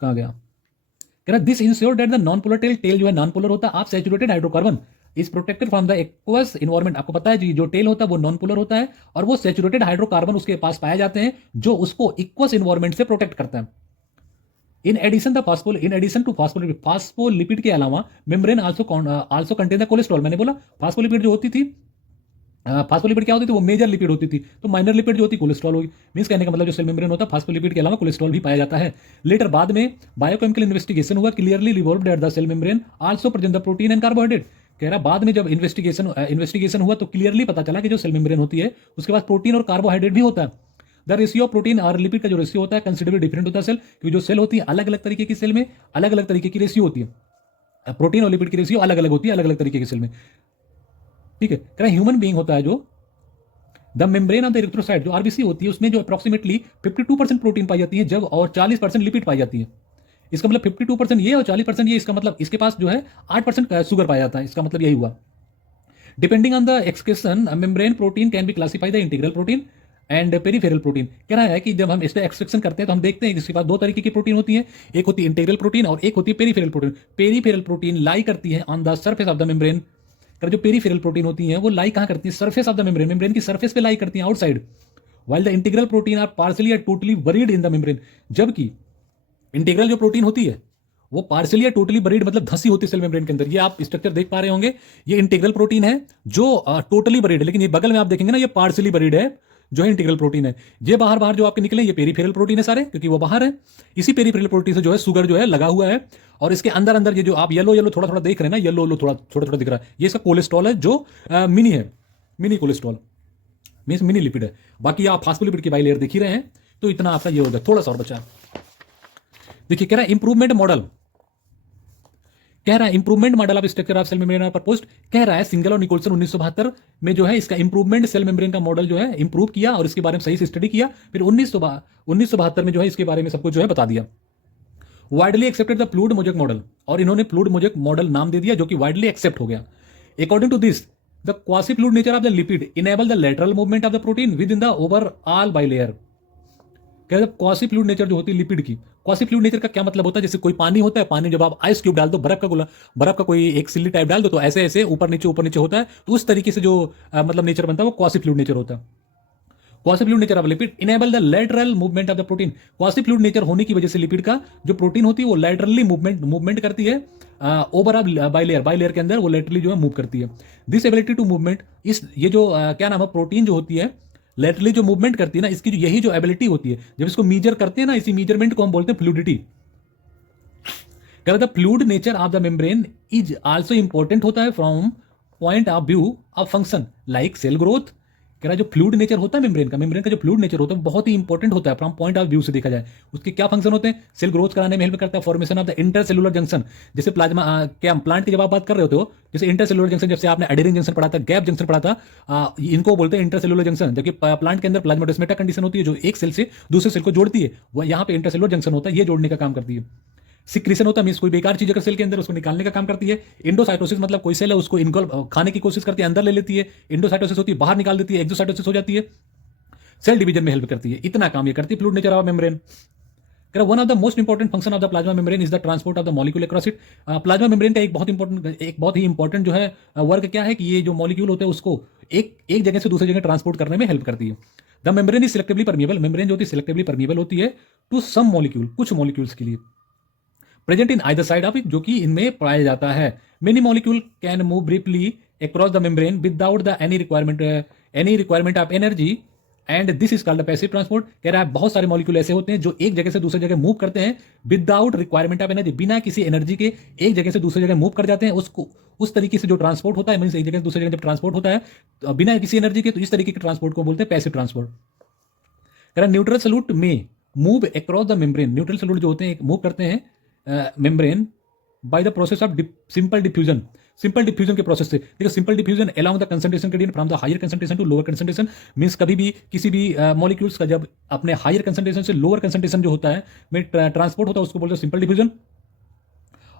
कहां गया, कह रहा this ensure that the non polar tail, tail जो है नॉन पोलर होता है, आप saturated hydrocarbon is protected from the aqueous environment. आपको पता है जी, जो टेल होता है वो नॉन पोलर होता है और वो सैचुरेटेड हाइड्रोकार्बन उसके पास पाए जाते हैं, जो उसको इक्वस इन्वायरमेंट से प्रोटेक्ट करता है। इन एडिशन टू फास्फोलिपिड के अलावा membrane also contain the cholesterol. मैंने बोला फास्फोलिपिड जो होती थी, फास्फोलिपिड क्या होती थी, वो मेजर लिपिड होती थी, तो माइनर लिपिड जो होती कोलेस्ट्रॉल होगी। मींस कहने का मतलब जो सेल मेम्ब्रेन होता है, फास्फोलिपिड के अलावा कोलेस्ट्रॉल भी पाया जाता है। लेटर बाद में बायोकेमिकल इन्वेस्टिगेशन हुआ, clearly revolved at the cell membrane also present the protein and carbohydrate. कह रहा बाद में जब इन्वेस्टिगेशन हुआ तो क्लियरली पता चला कि जो सेल मेम्ब्रेन होती है उसके पास प्रोटीन और कार्बोहाइड्रेट भी होता है। द रेशियो ऑफ प्रोटीन और लिपिड का जो रेशियो होता है कंसिडरेबली डिफरेंट होता है सेल, क्योंकि जो सेल होती है अलग अलग तरीके की सेल में अलग अलग तरीके की रेशियो होती है, प्रोटीन और लिपिड की रेशियो अलग अलग होती है अलग अलग तरीके की सेल में, ठीक है। कह रहा ह्यूमन बीइंग होता है जो the membrane of the erythrocyte, जो आरबीसी होती है उसमें जो अप्रॉक्सीमेटली 52% प्रोटीन पाई जाती है जब, और 40% लिपिड पाई जाती है। इसका मतलब 52% ये और 40% ये, इसका मतलब इसके पास जो है 8% शुगर पाया जाता है, इसका मतलब यही हुआ। Depending on the excretion membrane protein can be classify the integral protein and peripheral protein. कह रहा है कि जब हम इसका एक्सट्रैक्शन करते हैं तो हम देखते हैं कि इसके पास दो तरीके की प्रोटीन होती है, एक होती है इंटीग्रल प्रोटीन और एक होती है peripheral protein. Peripheral protein lie करती है on the surface of the membrane. जो पेरीफेरल प्रोटीन होती है वो लाई कहां करती है, surface of the membrane, membrane की सरफेस पे लाई करती है, outside. While the integral protein are partially या totally buried in the membrane. जबकि इंटीग्रल जो प्रोटीन होती है वो पार्सली या टोटली बरीड मतलब धंसी होती है सेल मेम्ब्रेन के अंदर। ये आप स्ट्रक्चर देख पा रहे होंगे, ये इंटीग्रल प्रोटीन है जो टोटली बरीड है, लेकिन ये बगल में आप देखेंगे ना ये पार्सली बरीड है जो है इंटीग्रल प्रोटीन है। ये बाहर बाहर जो आपके निकले ये पेरीफेरल प्रोटीन है सारे, क्योंकि वो बाहर है। इसी पेरीफेरल प्रोटीन से जो है शुगर जो है लगा हुआ है, और इसके अंदर अंदर ये जो आप येलो येलो थोड़ा थोड़ा देख रहे हैं ना, येलो येलो थोड़ा थोड़ा थोड़ा दिख रहा है, ये इसका कोलेस्ट्रॉल है जो मिनी है, mini cholesterol means mini lipid है। बाकी आप फास्फोलिपिड की बाई लेयर देख ही रहे हैं, तो इतना आपका ये हो गया, थोड़ा सा और बचा। देखिए कह रहा है इंप्रूवमेंट मॉडल, कह रहा है improvement model of structure of cell membrane proposed. कह रहा है सिंगल और निकोलसन 1972 में जो है इसका इंप्रूवमेंट सेल मेम्ब्रेन का मॉडल जो है इंप्रूव किया और इसके बारे में सही से स्टडी किया। फिर 1972 में जो है इसके बारे में सब कुछ जो है बता दिया। Widely accepted the fluid mosaic model, और इन्होंने फ्लूइड मोजेक मॉडल नाम दे दिया जो कि वाइडली एक्सेप्ट हो गया। According to this the quasi fluid nature of the lipid enable the lateral movement of the protein within the overall bilayer. कहते हैं क्वासी फ्लूइड नेचर जो होती है लिपिड की, क्वासी फ्लूइड नेचर का क्या मतलब होता है, जैसे कोई पानी होता है, पानी जब आप आइस क्यूब डाल दो, बर्फ का कोई एक सिल्ली टाइप डाल दो तो ऐसे ऐसे ऊपर नीचे होता है, तो उस तरीके से जो मतलब नेचर बनता है वो क्वासी फ्लूइड नेचर होता है। Quasi fluid nature of lipid enable the lateral movement of the protein. Quasi fluid nature होने की वजह से लिपिड का जो प्रोटीन होती है वो लेटरली मूवमेंट करती है ओवरऑल बाइलेयर के अंदर, वो लेटरली जो है मूव करती है। दिस एबिलिटी टू मूवमेंट, इस ये जो क्या नाम है, प्रोटीन जो होती है लेटरली जो मूवमेंट करती है ना, इसकी जो यही जो एबिलिटी होती है, जब इसको मीजर करते हैं ना, इसी मीजरमेंट को हम बोलते हैं fluidity. The fluid nature of the membrane is also important होता है from point of view of function like cell growth. कह रहा जो फ्लूइड नेचर होता है मेम्ब्रेन का जो फ्लूइड नेचर होता है बहुत ही इंपॉर्टेंट होता है फ्रॉम पॉइंट ऑफ व्यू से देखा जाए। उसके क्या फंक्शन होते हैं, सेल ग्रोथ कराने में हेल्प करता है, formation of the intercellular junction, जैसे प्लाज्मा क्या प्लांट की जब आप बात कर रहे होते हो, जैसे इंटरसेलुलर जंक्शन, जैसे आपने एडेरिंग जंक्शन पढ़ा था, गैप जंक्शन पढ़ा था, इनको बोलते हैं इंटरसेलुलर जंक्शन। जबकि प्लांट के अंदर प्लाज्माटोस्मेटा कंडीशन होती है जो एक सेल से दूसरे सेल को जोड़ती है, वह यहाँ पे इंटरसेलुलर जंक्शन होता है, ये जोड़ने का काम करती है। सिक्रीशन होता है मींस कोई बेकार चीज अगर सेल के अंदर उसको निकालने का काम करती है। इंडोसाइटोसिस मतलब कोई सेल है उसको इनगोल्व खाने की कोशिश करती है, अंदर ले लेती है, इंडोसाइटोसिस होती है बाहर निकाल देती है, एक्सोसाइटोसिस हो जाती है, सेल डिवीजन में हेल्प करती है। इतना काम ये करती है fluid nature of membrane. One of the most important function of the plasma membrane is the transport of the molecule across it. Plasma membrane का एक बहुत ही इंपॉर्टेंट जो है वर्क क्या है कि ये जो मॉलिक्यूल होते हैं उसको एक जगह से दूसरी जगह ट्रांसपोर्ट करने में हेल्प करती है। The membrane is selectively permeable, membrane जो होती है सिलेक्टिवली परमिएबल होती है टू सम मॉलिक्यूल, कुछ मॉलिक्यूल्स के लिए। Present in either side of it, जो कि इनमें पाया जाता है। Many molecule can move briefly across the membrane without the any requirement of energy and this is called passive transport. कह रहा है बहुत सारे मॉलिक्यूल ऐसे होते हैं जो एक जगह से दूसरी जगह मूव करते हैं विदाउट रिक्वायरमेंट ऑफ एनर्जी, बिना किसी एनर्जी के एक जगह से दूसरी जगह मूव कर जाते हैं। उसको उस तरीके से जो ट्रांसपोर्ट होता है, मींस एक जगह से दूसरी जगह जब ट्रांसपोर्ट होता है तो बिना किसी एनर्जी के, तो इस तरीके के ट्रांसपोर्ट को बोलते हैं पैसिव ट्रांसपोर्ट। कह रहा न्यूट्रल सॉल्यूट में move across the membrane, neutral solute जो होते हैं मूव करते हैं membrane by the process of simple diffusion, simple diffusion के प्रोसेस से। देखो simple diffusion along the concentration gradient from the higher concentration to lower concentration, means कभी भी किसी भी मॉलिक्यूल्स का जब अपने हायर कंसंट्रेशन से लोअर कंसंट्रेशन जो होता है में ट्रांसपोर्ट होता है उसको बोलते हैं सिंपल डिफ्यूजन।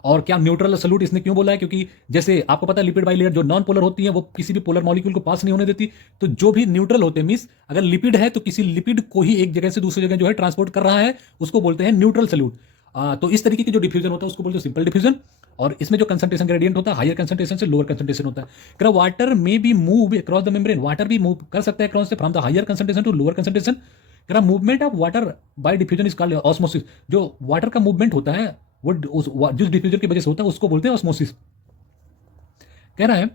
और क्या न्यूट्रल सॉल्यूट इसने क्यों बोला है? क्योंकि जैसे आपको पता है लिपिड बाइलेयर जो नॉन पोलर होती है वो किसी भी पोलर मॉलिक्यूल को पास नहीं होने देती, तो जो भी न्यूट्रल होते हैं मींस अगर लिपिड है तो किसी लिपिड को ही एक जगह से दूसरी जगह जो है ट्रांसपोर्ट कर रहा है, उसको बोलते हैं न्यूट्रल सॉल्यूट। तो इस तरीके की जो डिफ्यूजन होता है उसको बोलते हैं सिंपल डिफ्यूजन। और इसमें जो कंसंट्रेशन ग्रेडियंट होता है हायर कंसंट्रेशन से लोअर कंसंट्रेशन होता है। वाटर में भी move across the membrane, water भी मूव कर सकता है अक्रॉस से from the higher concentration to lower concentration. Movement of water by diffusion is called osmosis. जो वाटर का मूवमेंट होता है वो जिस डिफ्यूजन की वजह से होता है उसको बोलते हैं ऑस्मोसिस। कह रहा है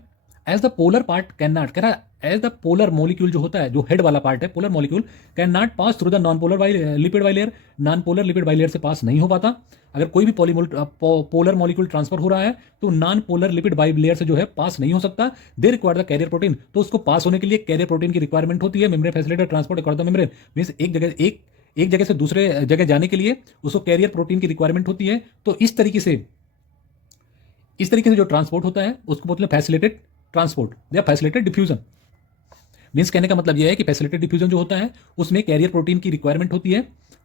as the polar part can not, कह रहा है एज द पोलर मॉलिक्यूल जो होता है, जो हेड वाला पार्ट है polar molecule, can not pass through the non polar lipid bilayer, non polar lipid bilayer से पास नहीं हो पाता। अगर कोई भी पोलर मॉलिक्यूल ट्रांसफर हो रहा है तो नॉन पोलर लिपिड बाइलेयर से जो है पास नहीं हो सकता। They require the carrier protein, तो उसको पास होने के लिए कैरियर प्रोटीन की रिक्वायरमेंट होती है। Membrane facilitate transport across the membrane, means एक जगह से दूसरे जगह जाने के लिए उसको कैरियर प्रोटीन की रिक्वायरमेंट होती है। तो इस तरीके से जो ट्रांसपोर्ट होता है उसको बोलते हैं फैसिलिटेड ट्रांसपोर्ट या फैसिलिटेड डिफ्यूजन। मींस कहने का मतलब यह है कि फैसिलिटेड डिफ्यूजन जो होता है उसमें कैरियर प्रोटीन की रिक्वायरमेंट होती है,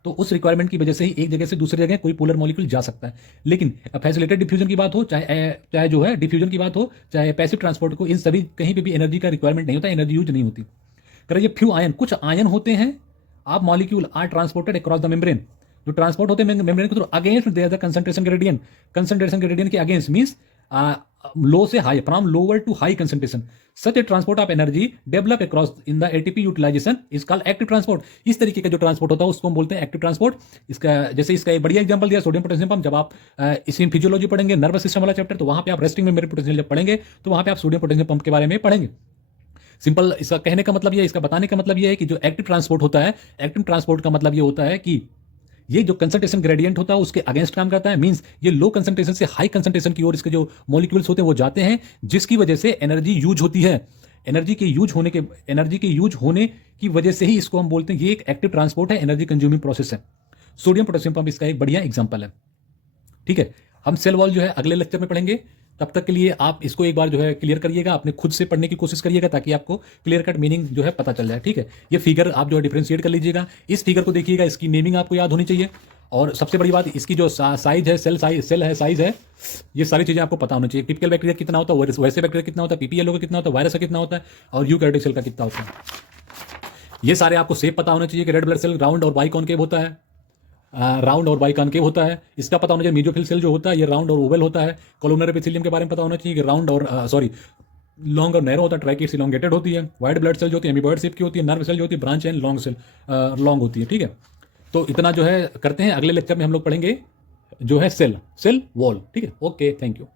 तो उस रिक्वायरमेंट की वजह से ही एक जगह से दूसरी जगह कोई पोलर मॉलिक्यूल जा सकता है। लेकिन फैसिलिटेड डिफ्यूजन की बात हो, चाहे जो है डिफ्यूजन की बात हो, चाहे पैसिव ट्रांसपोर्ट को, इन सभी कहीं पे भी एनर्जी का रिक्वायरमेंट नहीं होता, एनर्जी यूज नहीं होती। करें ये फ्यू आयन, कुछ आयन होते हैं आप molecule are transported across the membrane, जो ट्रांसपोर्ट होते हैं मेम्ब्रेन के through against their the concentration gradient के अगेंस्ट, मींस लो से high, from lower to high concentration. Such a transport of energy develop across in the ATP utilization is called active transport. इस तरीके का जो transport होता है उसको हम बोलते हैं एक्टिव ट्रांसपोर्ट। इसका एक बढ़िया एग्जांपल दिया सोडियम पोटेशियम पंप। जब आप इसी फिजियोलॉजी पढ़ेंगे, नर्वस सिस्टम वाला चैप्टर, तो वहां पे आप रेस्टिंग मेमोरी पोटेंशियल जब पढ़ेंगे तो वहां पे आप सोडियम पोटेशियम पंप के बारे में पढ़ेंगे। सिंपल इसका कहने का मतलब ये, इसका बताने का मतलब ये है कि जो एक्टिव ट्रांसपोर्ट होता है, एक्टिव ट्रांसपोर्ट का मतलब ये होता है कि ये जो कंसंट्रेशन ग्रेडियंट होता है उसके अगेंस्ट काम करता है। मींस ये लो कंसंट्रेशन से हाई कंसंट्रेशन की ओर इसके जो मॉलिक्यूल्स होते हैं वो जाते हैं, जिसकी वजह से एनर्जी यूज होती है। एनर्जी के यूज होने की वजह से ही इसको हम बोलते हैं ये एक एक्टिव ट्रांसपोर्ट है, एनर्जी कंज्यूमिंग प्रोसेस है। सोडियम पोटेशियम पंप इसका एक बढ़िया एग्जाम्पल है। ठीक है, हम सेल वॉल जो है अगले लेक्चर में पढ़ेंगे। तब तक के लिए आप इसको एक बार जो है क्लियर करिएगा, अपने खुद से पढ़ने की कोशिश करिएगा ताकि आपको क्लियर कट मीनिंग जो है पता चल जाए। ठीक है, ये फिगर आप जो है डिफरेंशिएट कर लीजिएगा, इस फिगर को देखिएगा, इसकी नेमिंग आपको याद होनी चाहिए। और सबसे बड़ी बात, इसकी जो साइज है, सेल है, साइज है, ये सारी चीज़ें आपको पता होनी चाहिए। टिपिकल बैक्टीरिया कितना होता है, वैसे बैक्टीरिया कितना होता है, पीपीएलओ का कितना होता है, वायरस का कितना होता है, और यूकैरियोटिक सेल का कितना होता है। ये सारे आपको शेप पता होना चाहिए कि रेड ब्लड सेल राउंड और बाइकॉनकेव होता है, राउंड और बाइकॉनकेव होता है। इसका पता होना चाहिए मेसोफिल सेल जो होता है ये राउंड और ओवल होता है। कोलोनर एपिथेलियम के बारे में पता होना चाहिए कि राउंड और लॉन्ग और नैरो होता है, ट्रैकिट्स इलोंगेटेड होती है। वाइट ब्लड सेल जो होती है एमीबॉयड शेप की होती है। नर्व सेल जो होती है ब्रांच एंड लॉन्ग होती है। ठीक है, तो इतना जो है करते हैं, अगले लेक्चर में हम लोग पढ़ेंगे जो है सेल वॉल। ठीक है, ओके, थैंक यू।